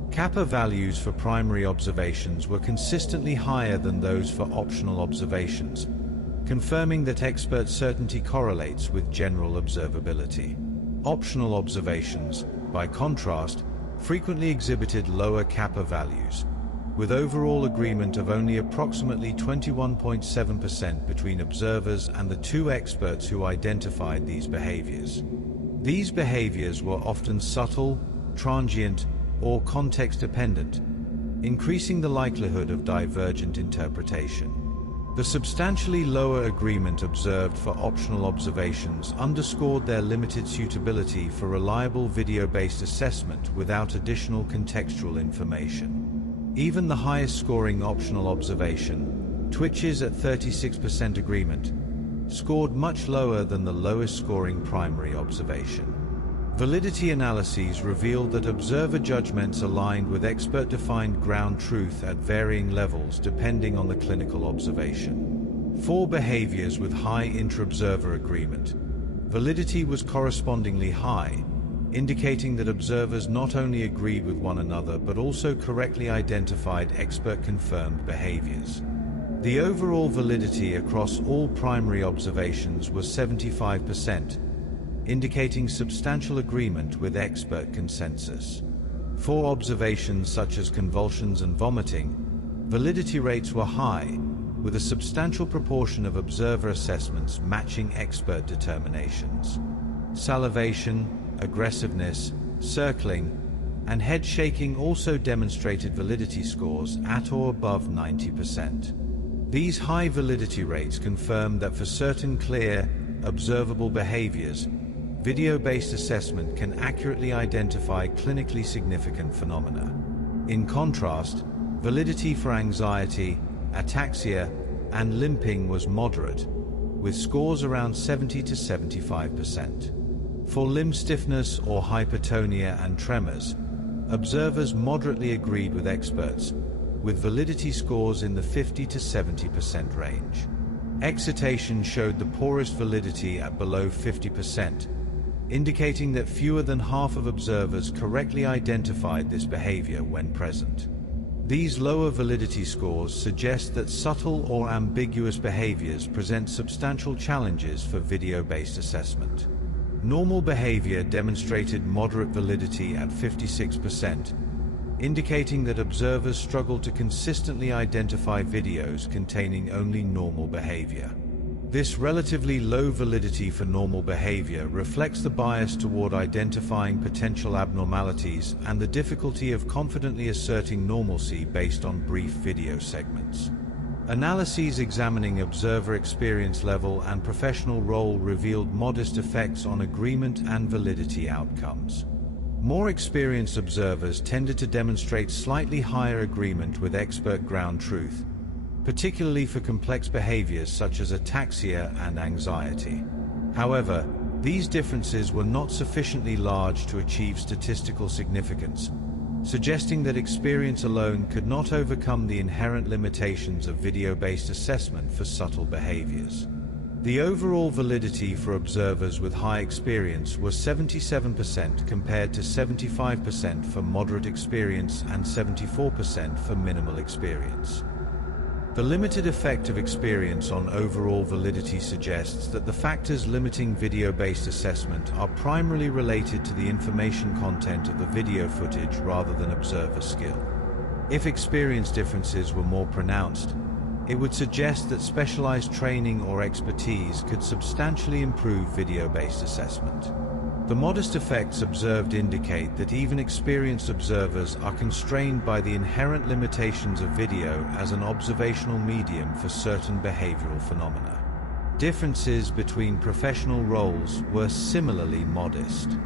Kappa values for primary observations were consistently higher than those for optional observations, confirming that expert certainty correlates with general observability. Optional observations, by contrast, frequently exhibited lower kappa values, with overall agreement of only approximately 21.7% between observers and the two experts who identified these behaviors. These behaviors were often subtle, transient, or context-dependent, increasing the likelihood of divergent interpretation. The substantially lower agreement observed for optional observations underscored their limited suitability for reliable video-based assessment without additional contextual information. Even the highest scoring optional observation, twitches at 36% agreement, scored much lower than the lowest scoring primary observation. Validity analyses revealed that observer judgments aligned with expert-defined ground truth at varying levels depending on the clinical observation. For behaviors with high interobserver agreement, validity was correspondingly high, indicating that observers not only agreed with one another but also correctly identified expert-confirmed behaviors. The overall validity across all primary observations was 75%, indicating substantial agreement with expert consensus. For observations such as convulsions and vomiting, validity rates were high, with a substantial proportion of observer assessments matching expert determinations. Salivation, aggressiveness, circling, and head shaking also demonstrated validity scores at or above 90%. These high validity rates confirm that for certain clear, observable behaviors, video-based assessment can accurately identify clinically significant phenomena. In contrast, validity for anxiety, ataxia, and limping was moderate, with scores around 70 to 75%. For limb stiffness or hypertonia and tremors, observers moderately agreed with experts, with validity scores in the 50 to 70% range. Excitation showed the poorest validity at below 50%, indicating that fewer than half of observers correctly identified this behavior when present. These lower validity scores suggest that subtle or ambiguous behaviors present substantial challenges for video-based assessment. Normal behavior demonstrated moderate validity at 56%, indicating that observers struggle to consistently identify videos containing only normal behavior. This relatively low validity for normal behavior reflects the bias toward identifying potential abnormalities and the difficulty of confidently asserting normalcy based on brief video segments. Analyses examining observer experience level and professional role revealed modest effects on agreement and validity outcomes. More experienced observers tended to demonstrate slightly higher agreement with expert ground truth, particularly for complex behaviors such as ataxia and anxiety. However, these differences were not sufficiently large to achieve statistical significance, suggesting that experience alone could not overcome the inherent limitations of video-based assessment for subtle behaviors. The overall validity for observers with high experience was 77% compared to 75% for moderate experience and 74% for minimal experience. The limited effect of experience on overall validity suggests that the factors limiting video-based assessment are primarily related to the information content of the video footage rather than observer skill. If experience differences were more pronounced, it would suggest that specialized training or expertise could substantially improve video-based assessment. The modest effects observed indicate that even experienced observers are constrained by the inherent limitations of video as an observational medium for certain behavioral phenomena. Differences between professional roles were similarly modest.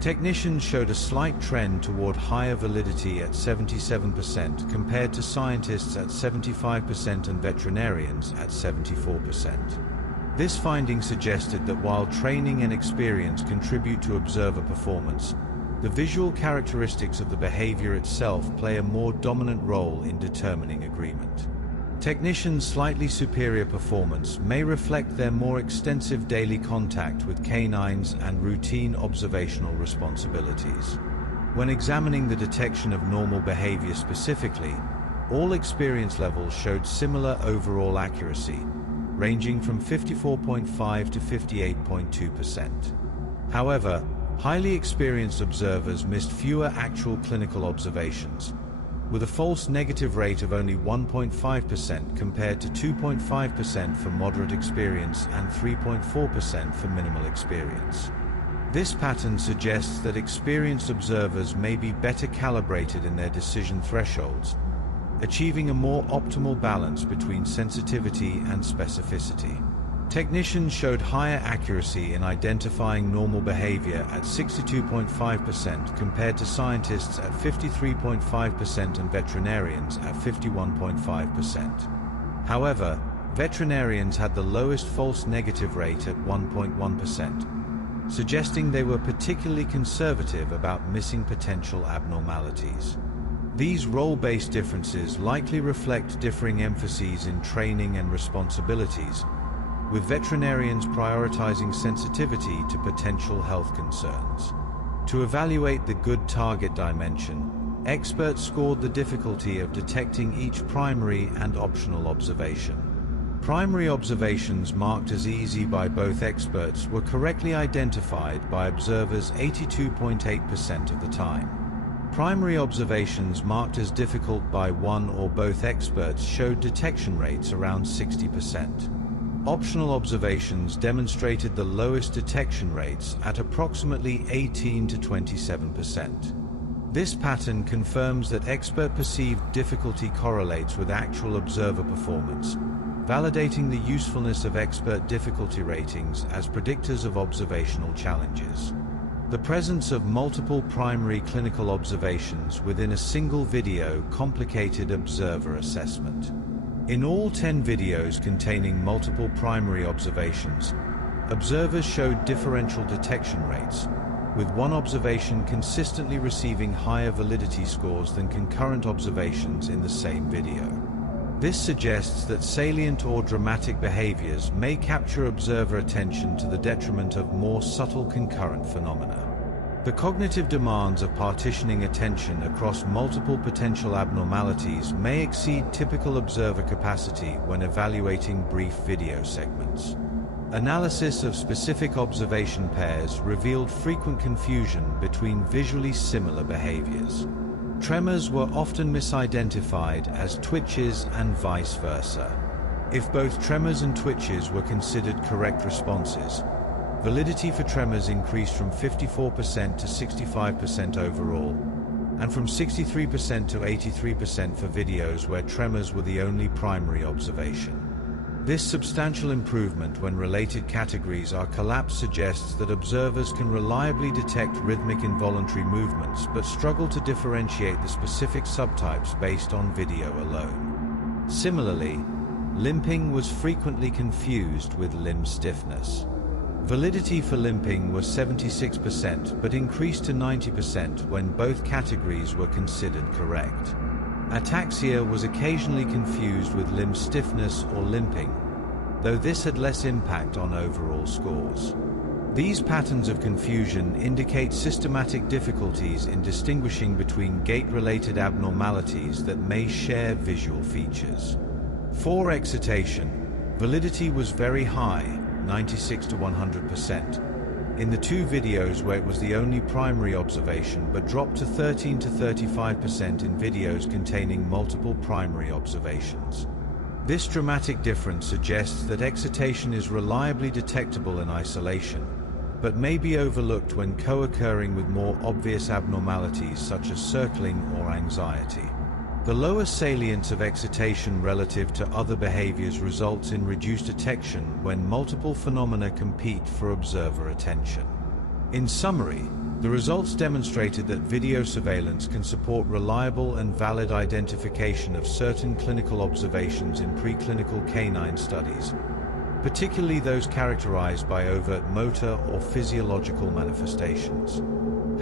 Technicians showed a slight trend toward higher validity at 77% compared to scientists at 75% and veterinarians at 74%. This finding suggested that while training and experience contribute to observer performance, the visual characteristics of the behavior itself play a more dominant role in determining agreement. Technicians' slightly superior performance may reflect their more extensive daily contact with canines and routine observational responsibilities. When examining the detection of normal behavior specifically, all experience levels showed similar overall accuracy, ranging from 54.5 to 58.2%. However, highly experienced observers missed fewer actual clinical observations, with a false negative rate of only 1.5% compared to 2.5% for moderate experience and 3.4% for minimal experience. This pattern suggests that experienced observers may be better calibrated in their decision thresholds, achieving a more optimal balance between sensitivity and specificity. Technicians showed higher accuracy in identifying normal behavior at 62.5% compared to scientists at 53.5% and veterinarians at 51.5%. However, veterinarians had the lowest false negative rate at 1.1%, suggesting they were particularly conservative about missing potential abnormalities. These role-based differences likely reflect differing emphases in training and responsibilities, with veterinarians prioritizing sensitivity to potential health concerns. To evaluate the good target dimension, experts scored the difficulty of detecting each primary and optional observation. Primary observations marked as easy by both experts were correctly identified by observers 82.8% of the time. Primary observations marked as difficult by one or both experts showed detection rates around 60%. Optional observations demonstrated the lowest detection rates at approximately 18 to 27%. This pattern confirms that expert perceived difficulty correlates with actual observer performance, validating the usefulness of expert difficulty ratings as predictors of observational challenges. The presence of multiple primary clinical observations within a single video complicated observer assessment. In all 10 videos containing multiple primary observations, observers showed differential detection rates, with one observation consistently receiving higher validity scores than concurrent observations in the same video. This suggests that salient or dramatic behaviors may capture observer attention to the detriment of more subtle concurrent phenomena. The cognitive demands of partitioning attention across multiple potential abnormalities may exceed typical observer capacity when evaluating brief video segments. Analysis of specific observation pairs revealed frequent confusion between visually similar behaviors. Tremors were often misidentified as twitches and vice versa. If both tremors and twitches were considered correct responses, validity for tremors increased from 54% to 65% overall, and from 63% to 83% for videos where tremors were the only primary observation. This substantial improvement when related categories are collapsed suggests that observers can reliably detect rhythmic involuntary movements but struggle to differentiate the specific subtypes based on video alone. Similarly, limping was frequently confused with limb stiffness. Validity for limping was 76% but increased to 90% when both categories were considered correct. Ataxia was occasionally confused with limb stiffness or limping, though this had less impact on overall scores. These patterns of confusion indicate systematic difficulties in distinguishing between gait-related abnormalities that may share visual features. For excitation, validity was very high, 96 to 100%. In the two videos where it was the only primary observation but dropped to 13 to 35% in videos containing multiple primary observations. This dramatic difference suggests that excitation is reliably detectable in isolation, but may be overlooked when co-occurring with more obvious abnormalities such as circling or anxiety. The lower salience of excitation relative to other behaviors results in reduced detection when multiple phenomena compete for observer attention. In summary, the results demonstrated that video surveillance can support reliable and valid identification of certain clinical observations in preclinical canine studies, particularly those characterized by overt motor or physiological manifestations.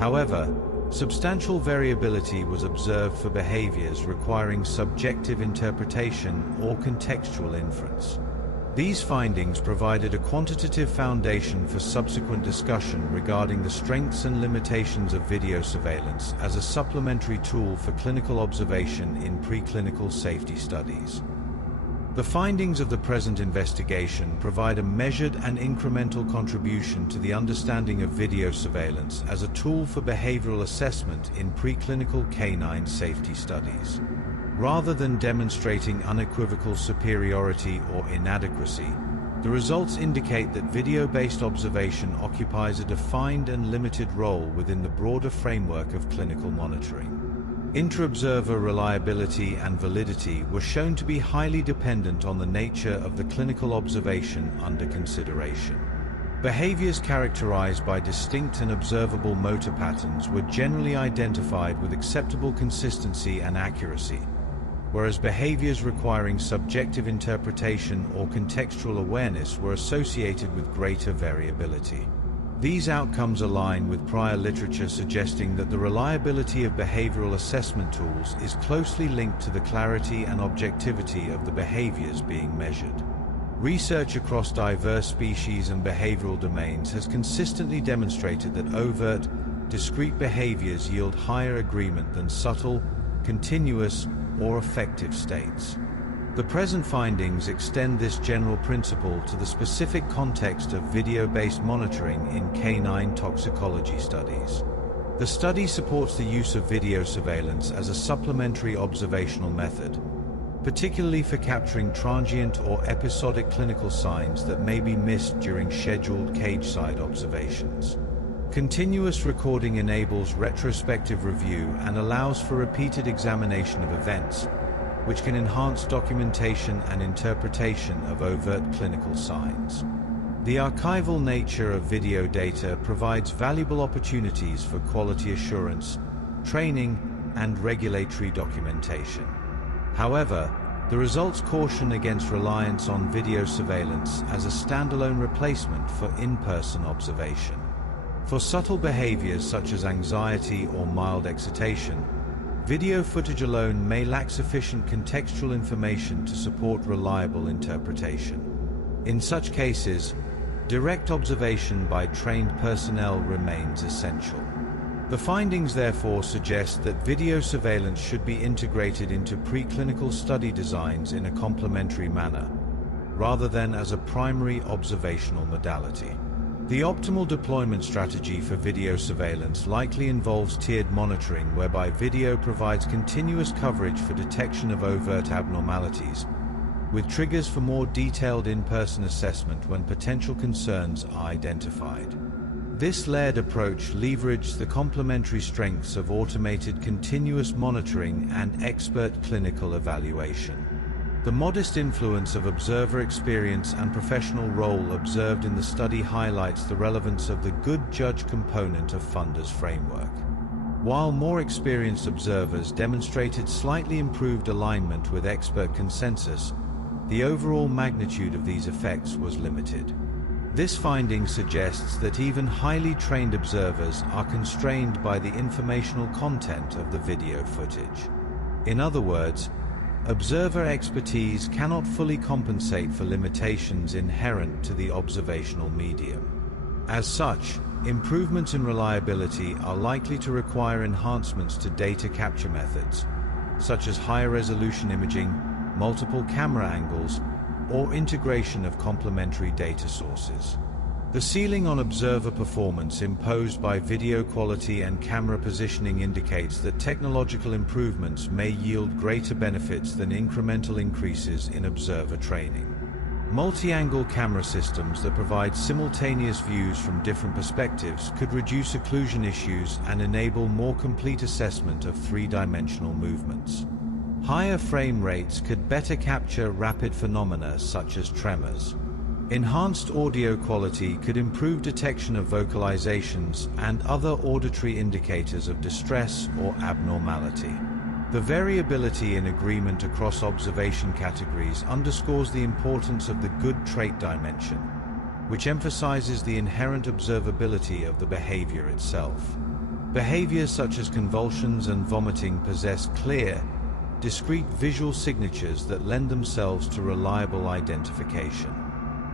However, substantial variability was observed for behaviors requiring subjective interpretation or contextual inference. These findings provided a quantitative foundation for subsequent discussion regarding the strengths and limitations of video surveillance as a supplementary tool for clinical observation in preclinical safety studies. The findings of the present investigation provide a measured and incremental contribution to the understanding of video surveillance as a tool for behavioral assessment in preclinical canine safety studies. Rather than demonstrating unequivocal superiority or inadequacy, the results indicate that video-based observation occupies a defined and limited role within the broader framework of clinical monitoring. Interobserver reliability and validity were shown to be highly dependent on the nature of the clinical observation under consideration. Behaviors characterized by distinct and observable motor patterns were generally identified with acceptable consistency and accuracy, whereas behaviors requiring subjective interpretation or contextual awareness were associated with greater variability. These outcomes align with prior literature suggesting that the reliability of behavioral assessment tools is closely linked to the clarity and objectivity of the behaviors being measured. Research across diverse species and behavioral domains has consistently demonstrated that overt, discrete behaviors yield higher agreement than subtle, continuous, or affective states. The present findings extend this general principle to the specific context of video-based monitoring in canine toxicology studies. The study supports the use of video surveillance as a supplementary observational method, particularly for capturing transient or episodic clinical signs that may be missed during scheduled cage-side observations. Continuous recording enables retrospective review and allows for repeated examination of events, which can enhance documentation and interpretation of overt clinical signs. The archival nature of video data provides valuable opportunities for quality assurance, training, and regulatory documentation. However, the results caution against reliance on video surveillance as a standalone replacement for in-person observation. For subtle behaviors such as anxiety or mild excitation, video footage alone may lack sufficient contextual information to support reliable interpretation. In such cases, direct observation by trained personnel remains essential. The findings therefore suggest that video surveillance should be integrated into preclinical study designs in a complementary manner, rather than as a primary observational modality. The optimal deployment strategy for video surveillance likely involves tiered monitoring, whereby video provides continuous coverage for detection of overt abnormalities, with triggers for more detailed in-person assessment when potential concerns are identified. This layered approach leverages the complementary strengths of automated continuous monitoring and expert clinical evaluation. The modest influence of observer experience and professional role observed in the study highlights the relevance of the good judge component of Funder's framework. While more experienced observers demonstrated slightly improved alignment with expert consensus, the overall magnitude of these effects was limited. This finding suggests that even highly trained observers are constrained by the informational content of the video footage. In other words, observer expertise cannot fully compensate for limitations inherent to the observational medium. As such, improvements in reliability are likely to require enhancements to data capture methods, such as higher resolution imaging, multiple camera angles, or integration of complementary data sources. The ceiling on observer performance imposed by video quality and camera positioning indicates that technological improvements may yield greater benefits than incremental increases in observer training. Multi-angle camera systems that provide simultaneous views from different perspectives could reduce occlusion issues and enable more complete assessment of three-dimensional movements. Higher frame rates could better capture rapid phenomena such as tremors. Enhanced audio quality could improve detection of vocalizations and other auditory indicators of distress or abnormality. The variability in agreement across observation categories underscores the importance of the good trait dimension, which emphasizes the inherent observability of the behavior itself. Behaviors such as convulsions and vomiting possess clear, discrete visual signatures that lend themselves to reliable identification.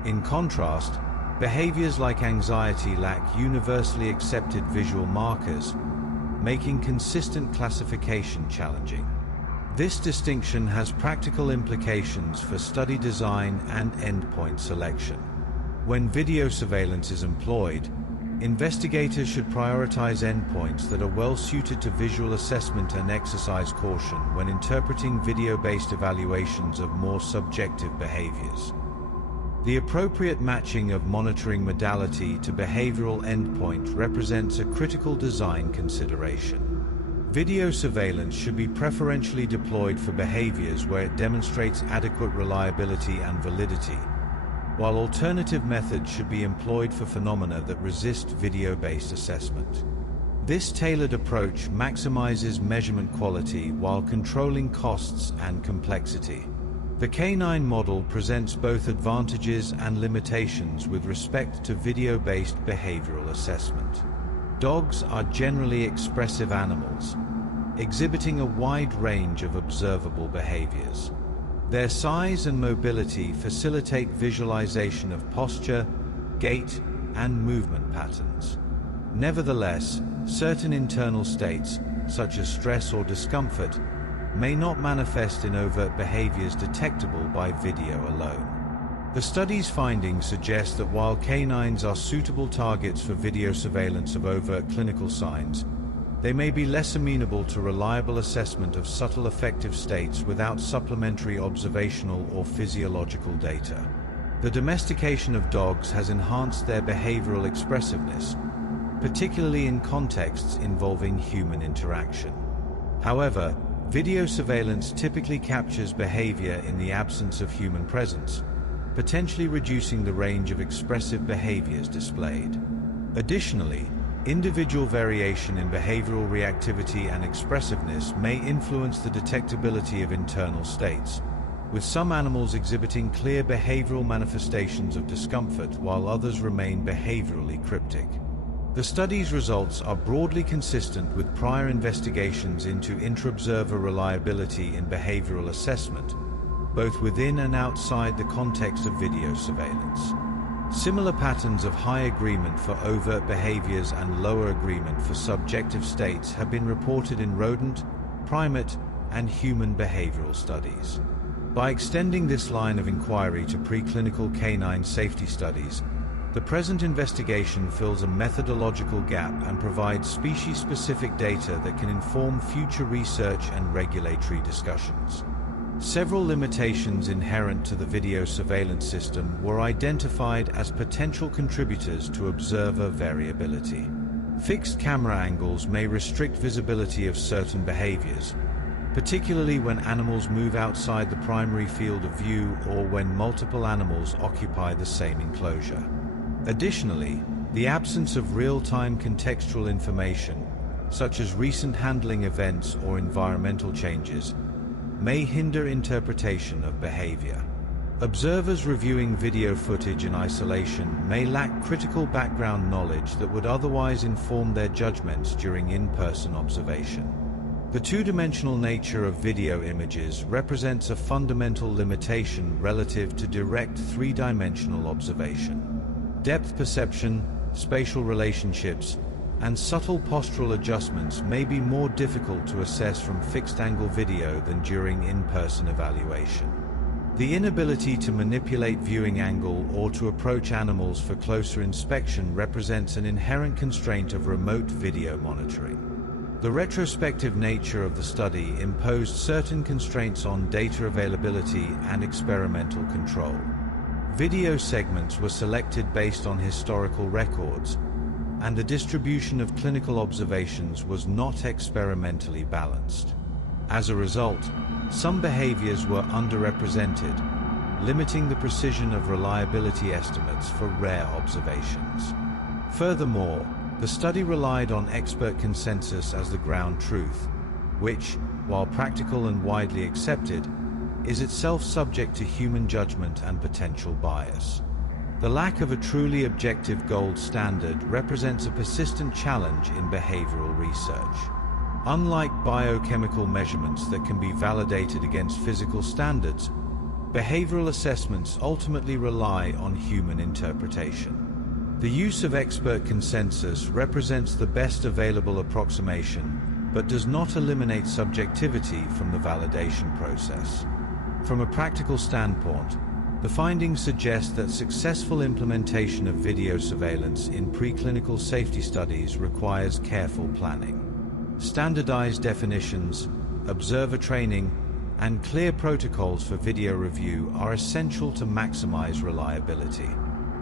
In contrast, behaviors like anxiety lack universally accepted visual markers, making consistent classification challenging. This distinction has practical implications for study design and endpoint selection. When video surveillance is employed, investigators should prioritize endpoints that are well suited to visual assessment and exercise caution when interpreting video-based evaluations of more subjective behaviors. The appropriate matching of monitoring modality to behavioral endpoint represents a critical design consideration. Video surveillance should be preferentially deployed for behaviors where it demonstrates adequate reliability and validity, while alternative methods should be employed for phenomena that resist video-based assessment. This tailored approach maximizes measurement quality while controlling costs and complexity. The canine model presents both advantages and limitations with respect to video-based behavioral assessment. Dogs are generally expressive animals, exhibiting a wide range of observable behaviors. Their size and mobility facilitate visualization of posture, gait, and movement patterns. Nevertheless, certain internal states, such as stress or discomfort, may not manifest in overt behaviors detectable by video alone. The study's findings suggest that while canines are suitable targets for video surveillance of overt clinical signs, they may be less amenable to reliable assessment of subtle affective states without supplementary observational or physiological data. The domestication of dogs has enhanced their behavioral expressiveness, particularly in contexts involving human interaction. However, video surveillance typically captures behavior in the absence of human presence, potentially reducing the range of expressive behaviors displayed. Additionally, individual variation in behavioral reactivity and expressiveness may influence the detectability of internal states, with some animals exhibiting clear behavioral manifestations of discomfort while others remain behaviorally cryptic. The study's results are broadly consistent with prior investigations into interobserver reliability in behavioral assessment, both within and outside the context of video surveillance. Similar patterns of high agreement for overt behaviors and lower agreement for subjective states have been reported in rodent, primate, and human behavioral studies. By extending this line of inquiry to preclinical canine safety studies, the present investigation fills a methodological gap and provides species-specific data that can inform future research and regulatory discussions. Several limitations inherent to the video surveillance system were identified as potential contributors to observer variability. Fixed camera angles may restrict visibility of certain behaviors, particularly when animals move outside the primary field of view or when multiple animals occupy the same enclosure. Additionally, the absence of real-time contextual information, such as recent handling events or environmental changes, may hinder interpretation of behavior. Observers reviewing video footage in isolation may lack critical background knowledge that would otherwise inform their judgments during in-person observation. The two-dimensional nature of video images represents a fundamental limitation relative to direct three-dimensional observation. Depth perception, spatial relationships, and subtle postural adjustments may be more difficult to assess from fixed-angle video than during in-person evaluation. The inability to manipulate viewing angle or to approach animals for closer inspection represents an inherent constraint of remote video monitoring. The retrospective nature of the study imposed certain constraints on data availability and experimental control. Video segments were selected based on historical records, and the distribution of clinical observations was not experimentally balanced. As a result, some behaviors were underrepresented, limiting the precision of reliability estimates for rare observations. Furthermore, the study relied on expert consensus as the ground truth, which, while practical and widely accepted, is itself subject to human judgment and potential bias. The lack of a truly objective gold standard represents a persistent challenge in behavioral research. Unlike biochemical measurements that can be validated against physical standards, behavioral assessments ultimately rely on human interpretation. The use of expert consensus represents the best available approximation, but does not eliminate subjectivity from the validation process. From a practical standpoint, the findings suggest that successful implementation of video surveillance in preclinical safety studies requires careful planning. Standardized definitions, observer training, and clear protocols for video review are essential to maximize reliability.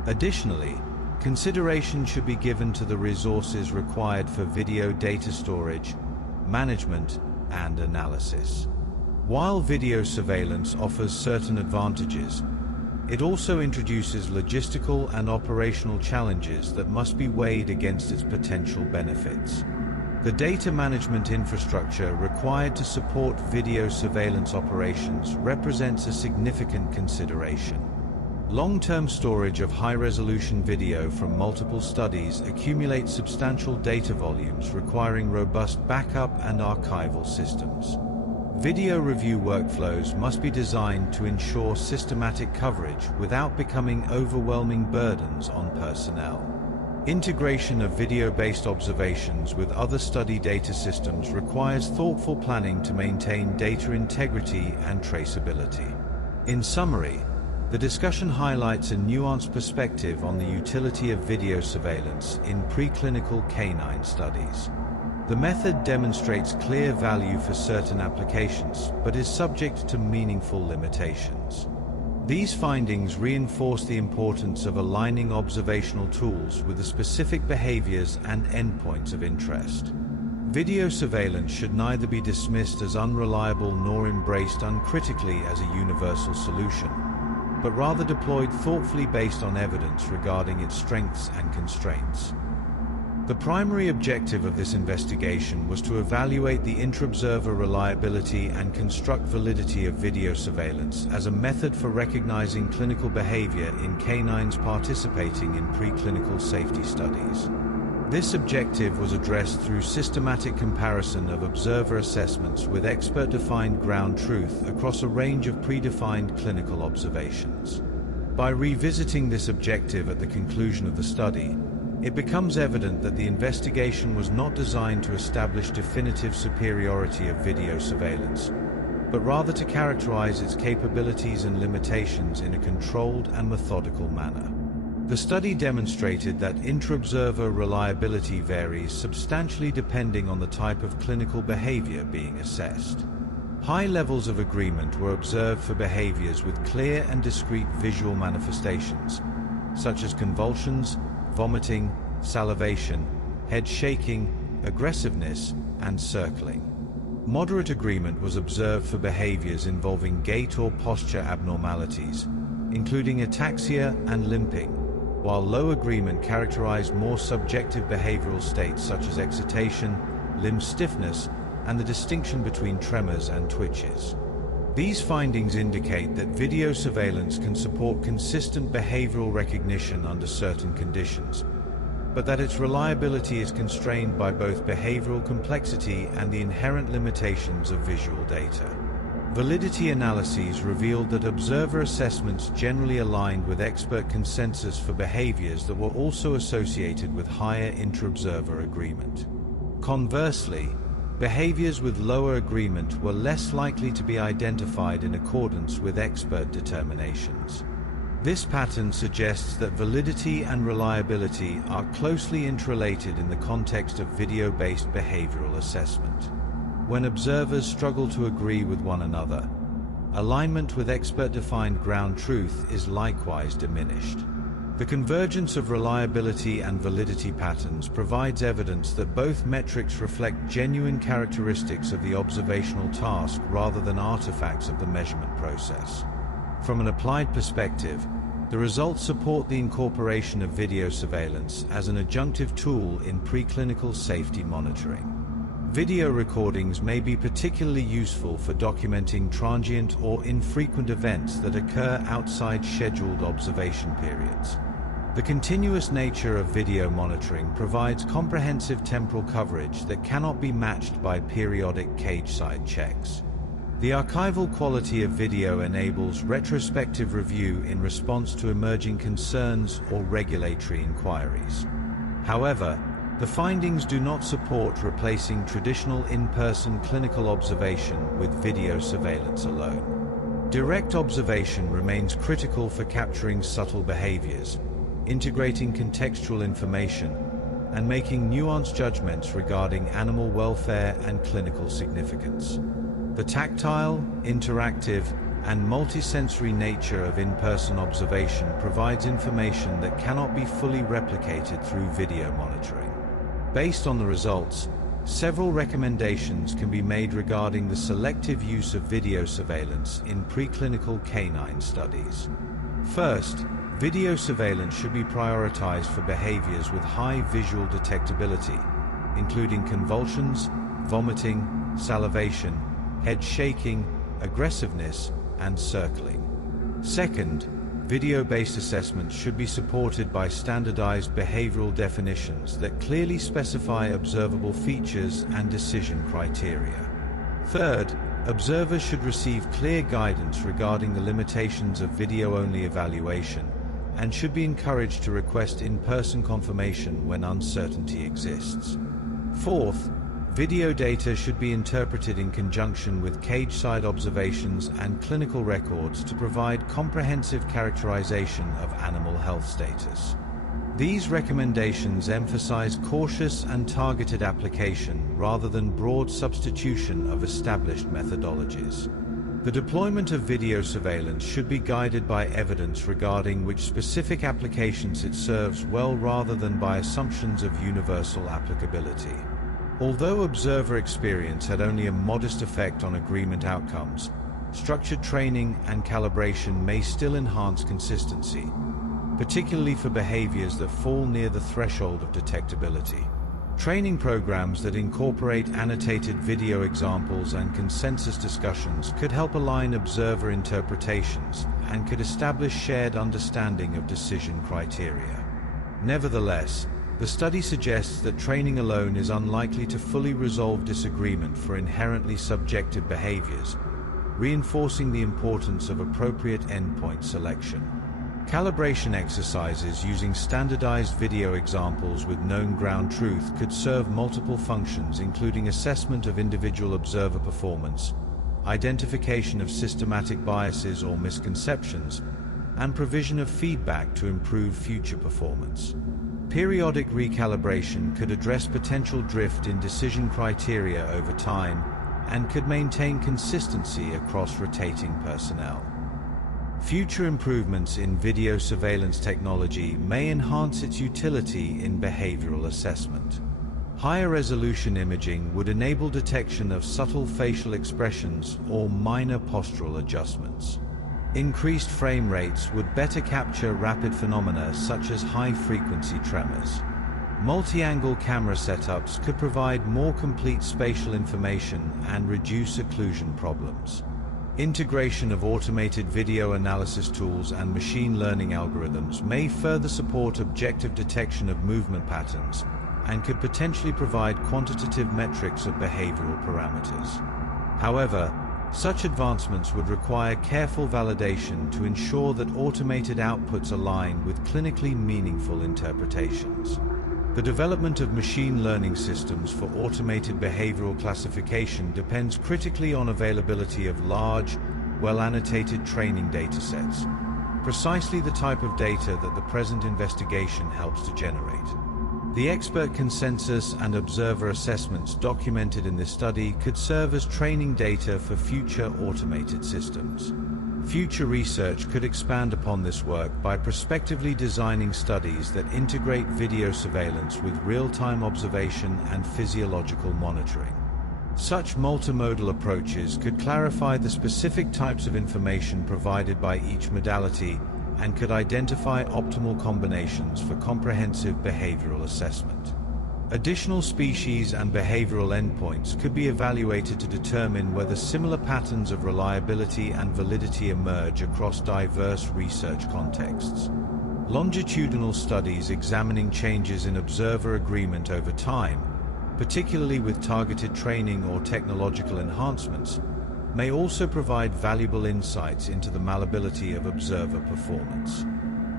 Additionally, consideration should be given to the resources required for video data storage, management, and analysis. While video surveillance offers certain advantages, it also introduces logistical and operational challenges that must be weighed against its potential benefits. The data management infrastructure required to support video surveillance operations represents a significant consideration. Long-term storage of high-resolution video from multiple studies accumulates substantial data volumes requiring robust backup and archival systems. Video review workflows must be designed to ensure systematic coverage without becoming overwhelming burdens on personnel. Integration of video-based observations with other study data systems requires thoughtful planning to maintain data integrity and traceability. In summary, the discussion highlights a nuanced perspective on the utility of video surveillance in preclinical canine studies. The method demonstrates clear value for certain applications, but is subject to meaningful limitations. These findings reinforce the importance of aligning observational tools with the specific behaviors and endpoints of interest. Video surveillance should neither be dismissed as unreliable nor embraced uncritically as a universal solution, but rather deployed thoughtfully based on evidence regarding its strengths and constraints. The primary objective of this investigation was to evaluate the interobserver reliability and construct validity of video surveillance as a method for recognizing clinical behavior in canines participating in preclinical safety studies. This objective was addressed through systematic comparison of observer assessments with expert-defined ground truth across a range of predefined clinical observations. By revisiting this objective at the conclusion of the study, it becomes evident that the investigation was not designed to establish definitive superiority of video surveillance, but rather to characterize its capabilities and limitations in a controlled and methodical manner. The study demonstrated that interobserver reliability varies substantially depending on the type of clinical behavior being assessed. High levels of agreement were observed for behaviors with clear and discrete visual manifestations, such as convulsions, vomiting, salivation, head shaking, aggressiveness, and circling. Moderate agreement was observed for behaviors involving gait or posture abnormalities, including ataxia and limping, while low agreement characterized more subjective behavioral states such as excitation, limb stiffness, and the distinction between tremors and twitches. These findings indicate that video surveillance can support consistent behavioral recognition under certain conditions, but that its reliability is constrained by both behavioral complexity and the inherent limitations of visual data. Validity analyses revealed that observer assessments generally aligned with expert consensus for behaviors that were also associated with higher interobserver agreement. Conversely, behaviors with lower agreement were less likely to be identified in accordance with expert determinations. This pattern suggests that validity and reliability are closely interrelated in the context of video-based behavioral assessment. When observers struggle to agree with one another, alignment with expert-defined ground truth is likewise diminished. The convergence of reliability and validity patterns provides evidence that both metrics reflect genuine characteristics of the observational task rather than artifacts of the measurement process. From an applied perspective, the results support the incorporation of video surveillance as an adjunctive tool in preclinical safety monitoring. Video recordings may be particularly useful for documenting transient or infrequent events that occur outside scheduled observation periods. The continuous nature of video monitoring provides comprehensive temporal coverage that cannot be matched by periodic cage-side checks. The archival quality of video enables retrospective review in response to emerging concerns or regulatory inquiries. However, the findings do not support replacing traditional in-person clinical observation with video surveillance alone. Direct observation remains critical for capturing subtle behaviors, integrating contextual information, and making nuanced judgments regarding animal welfare and clinical significance. The tactile, interactive, and multisensory nature of in-person observation provides information that cannot be fully replicated through video monitoring. Based on the results, several recommendations can be made regarding the selective use of video surveillance in preclinical canine studies. First, video surveillance should be prioritized for behaviors with high visual detectability, including convulsions, vomiting, salivation, head shaking, aggressiveness, and circling. Second, video-based assessments should be supported by standardized behavioral definitions that clearly specify observable features and decision criteria. Third, observers should receive clear guidance regarding the limitations of video-only evaluation and should be encouraged to request in-person confirmation when uncertainty exists. Fourth, video data should be interpreted in conjunction with cage-side observations and clinical records to provide comprehensive characterization of animal health status. These recommendations emphasize cautious and targeted application rather than broad substitution of established methodologies. The deployment of video surveillance should be guided by evidence regarding which specific applications it serves well rather than by assumptions of universal applicability. Although observer experience had only a modest effect on agreement outcomes, structured training and calibration may still enhance consistency, particularly for behaviors that fall near the threshold of detectability. Training programs that incorporate annotated video examples and consensus discussions could help align observer interpretations and could establish shared understanding of decision criteria. Nevertheless, the study suggests that training alone is unlikely to fully resolve disagreement for inherently subjective behaviors, reinforcing the importance of appropriate endpoint selection. Calibration exercises using standardized video examples with known ground truth could serve multiple functions, including assessment of individual observer performance, identification of systematic biases or misconceptions, and provision of feedback to improve future performance. Periodic recalibration could address potential drift in decision criteria over time and could maintain consistency across rotating personnel. Future improvements in video surveillance technology may enhance its utility in behavioral assessment. Higher resolution imaging would enable detection of subtle facial expressions or minor postural adjustments. Increased frame rates would better capture rapid phenomena such as high-frequency tremors. Multi-angle camera setups could provide more complete spatial information and reduce occlusion problems. Integration of automated video analysis tools and machine learning algorithms may further support objective detection of movement patterns and could potentially provide quantitative metrics of behavioral parameters. However, such advancements would require careful validation to ensure that automated outputs align with clinically meaningful interpretations. The development of machine learning systems for automated behavioral classification depends critically on availability of large, well-annotated training datasets, precisely the type of data that the present investigation helps to generate. The expert consensus and observer assessments documented in this study could serve as training data for future automated systems. Future research could expand upon this work by prospectively designing studies that integrate video surveillance with real-time observation and physiological monitoring. Such multimodal approaches could clarify the specific types of information provided by each modality and could identify optimal combinations for comprehensive behavioral assessment. Additional species and behavioral endpoints could be evaluated to determine whether similar patterns of reliability and validity emerge across diverse research contexts. Longitudinal studies examining changes in observer agreement over time, particularly with targeted training or technological enhancements, may also provide valuable insights into the malleability of observer performance.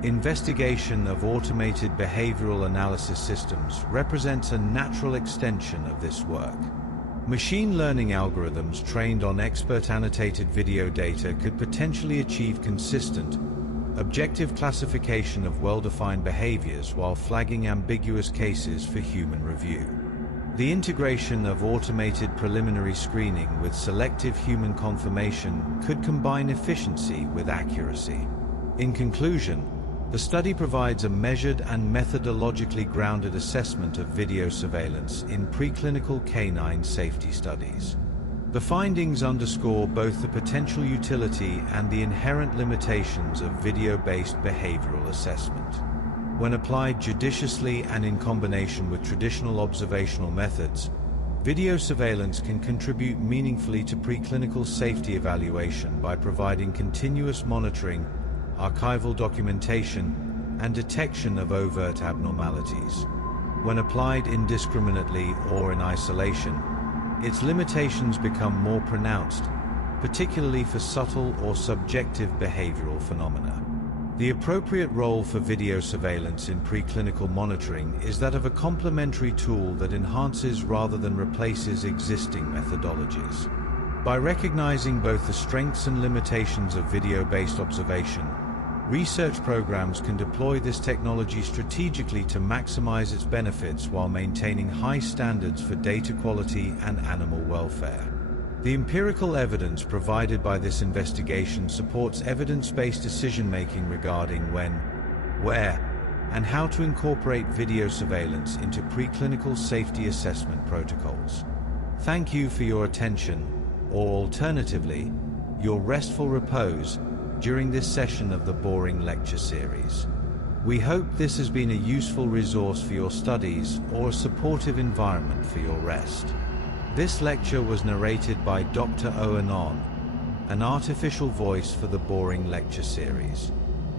Investigation of automated behavioral analysis systems represents a natural extension of this work. Machine learning algorithms trained on expert annotated video data could potentially achieve consistent, objective classification of well-defined behaviors while flagging ambiguous cases for human review. The integration of automated preliminary screening with selective human confirmation could combine efficiency with accuracy. In conclusion, the study provides a measured and methodologically grounded assessment of video surveillance in preclinical canine safety studies. The findings underscore both the potential utility and the inherent limitations of video-based behavioral assessment. When applied judiciously and in combination with traditional observational methods, video surveillance can contribute meaningfully to preclinical safety evaluation by providing continuous monitoring, archival documentation, and detection of overt abnormalities. When applied indiscriminately or in isolation, its limitations become more pronounced, particularly for subtle or subjective behavioral phenomena. The appropriate role for video surveillance in preclinical monitoring is that of a complementary tool that enhances rather than replaces existing methodologies. By recognizing both the strengths and limitations of video-based observation, research programs can deploy this technology strategically to maximize its benefits while maintaining high standards for data quality and animal welfare. The empirical evidence provided by this investigation supports evidence-based decision-making regarding when, where, and how to incorporate video surveillance into preclinical safety assessment protocols. Thank you for your attention, or alternatively, your restful repose during this session of the Boring Lecture Series. We hope this has been a useful resource for your studies or a supportive environment for your rest. This lecture was narrated by Dr. Owen, an artificial voice for the Boring Lecture Series.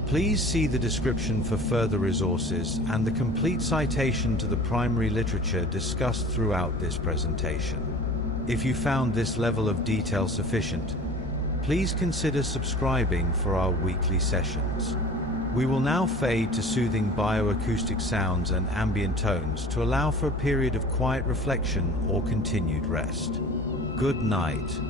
Please see the description for further resources and the complete citation to the primary literature discussed throughout this presentation. If you found this level of detail sufficient, please consider subscribing for our weekly sessions. We will now fade to soothing bioacoustic sounds and ambient tones to allow for a period of quiet reflection or continued rest. Good night.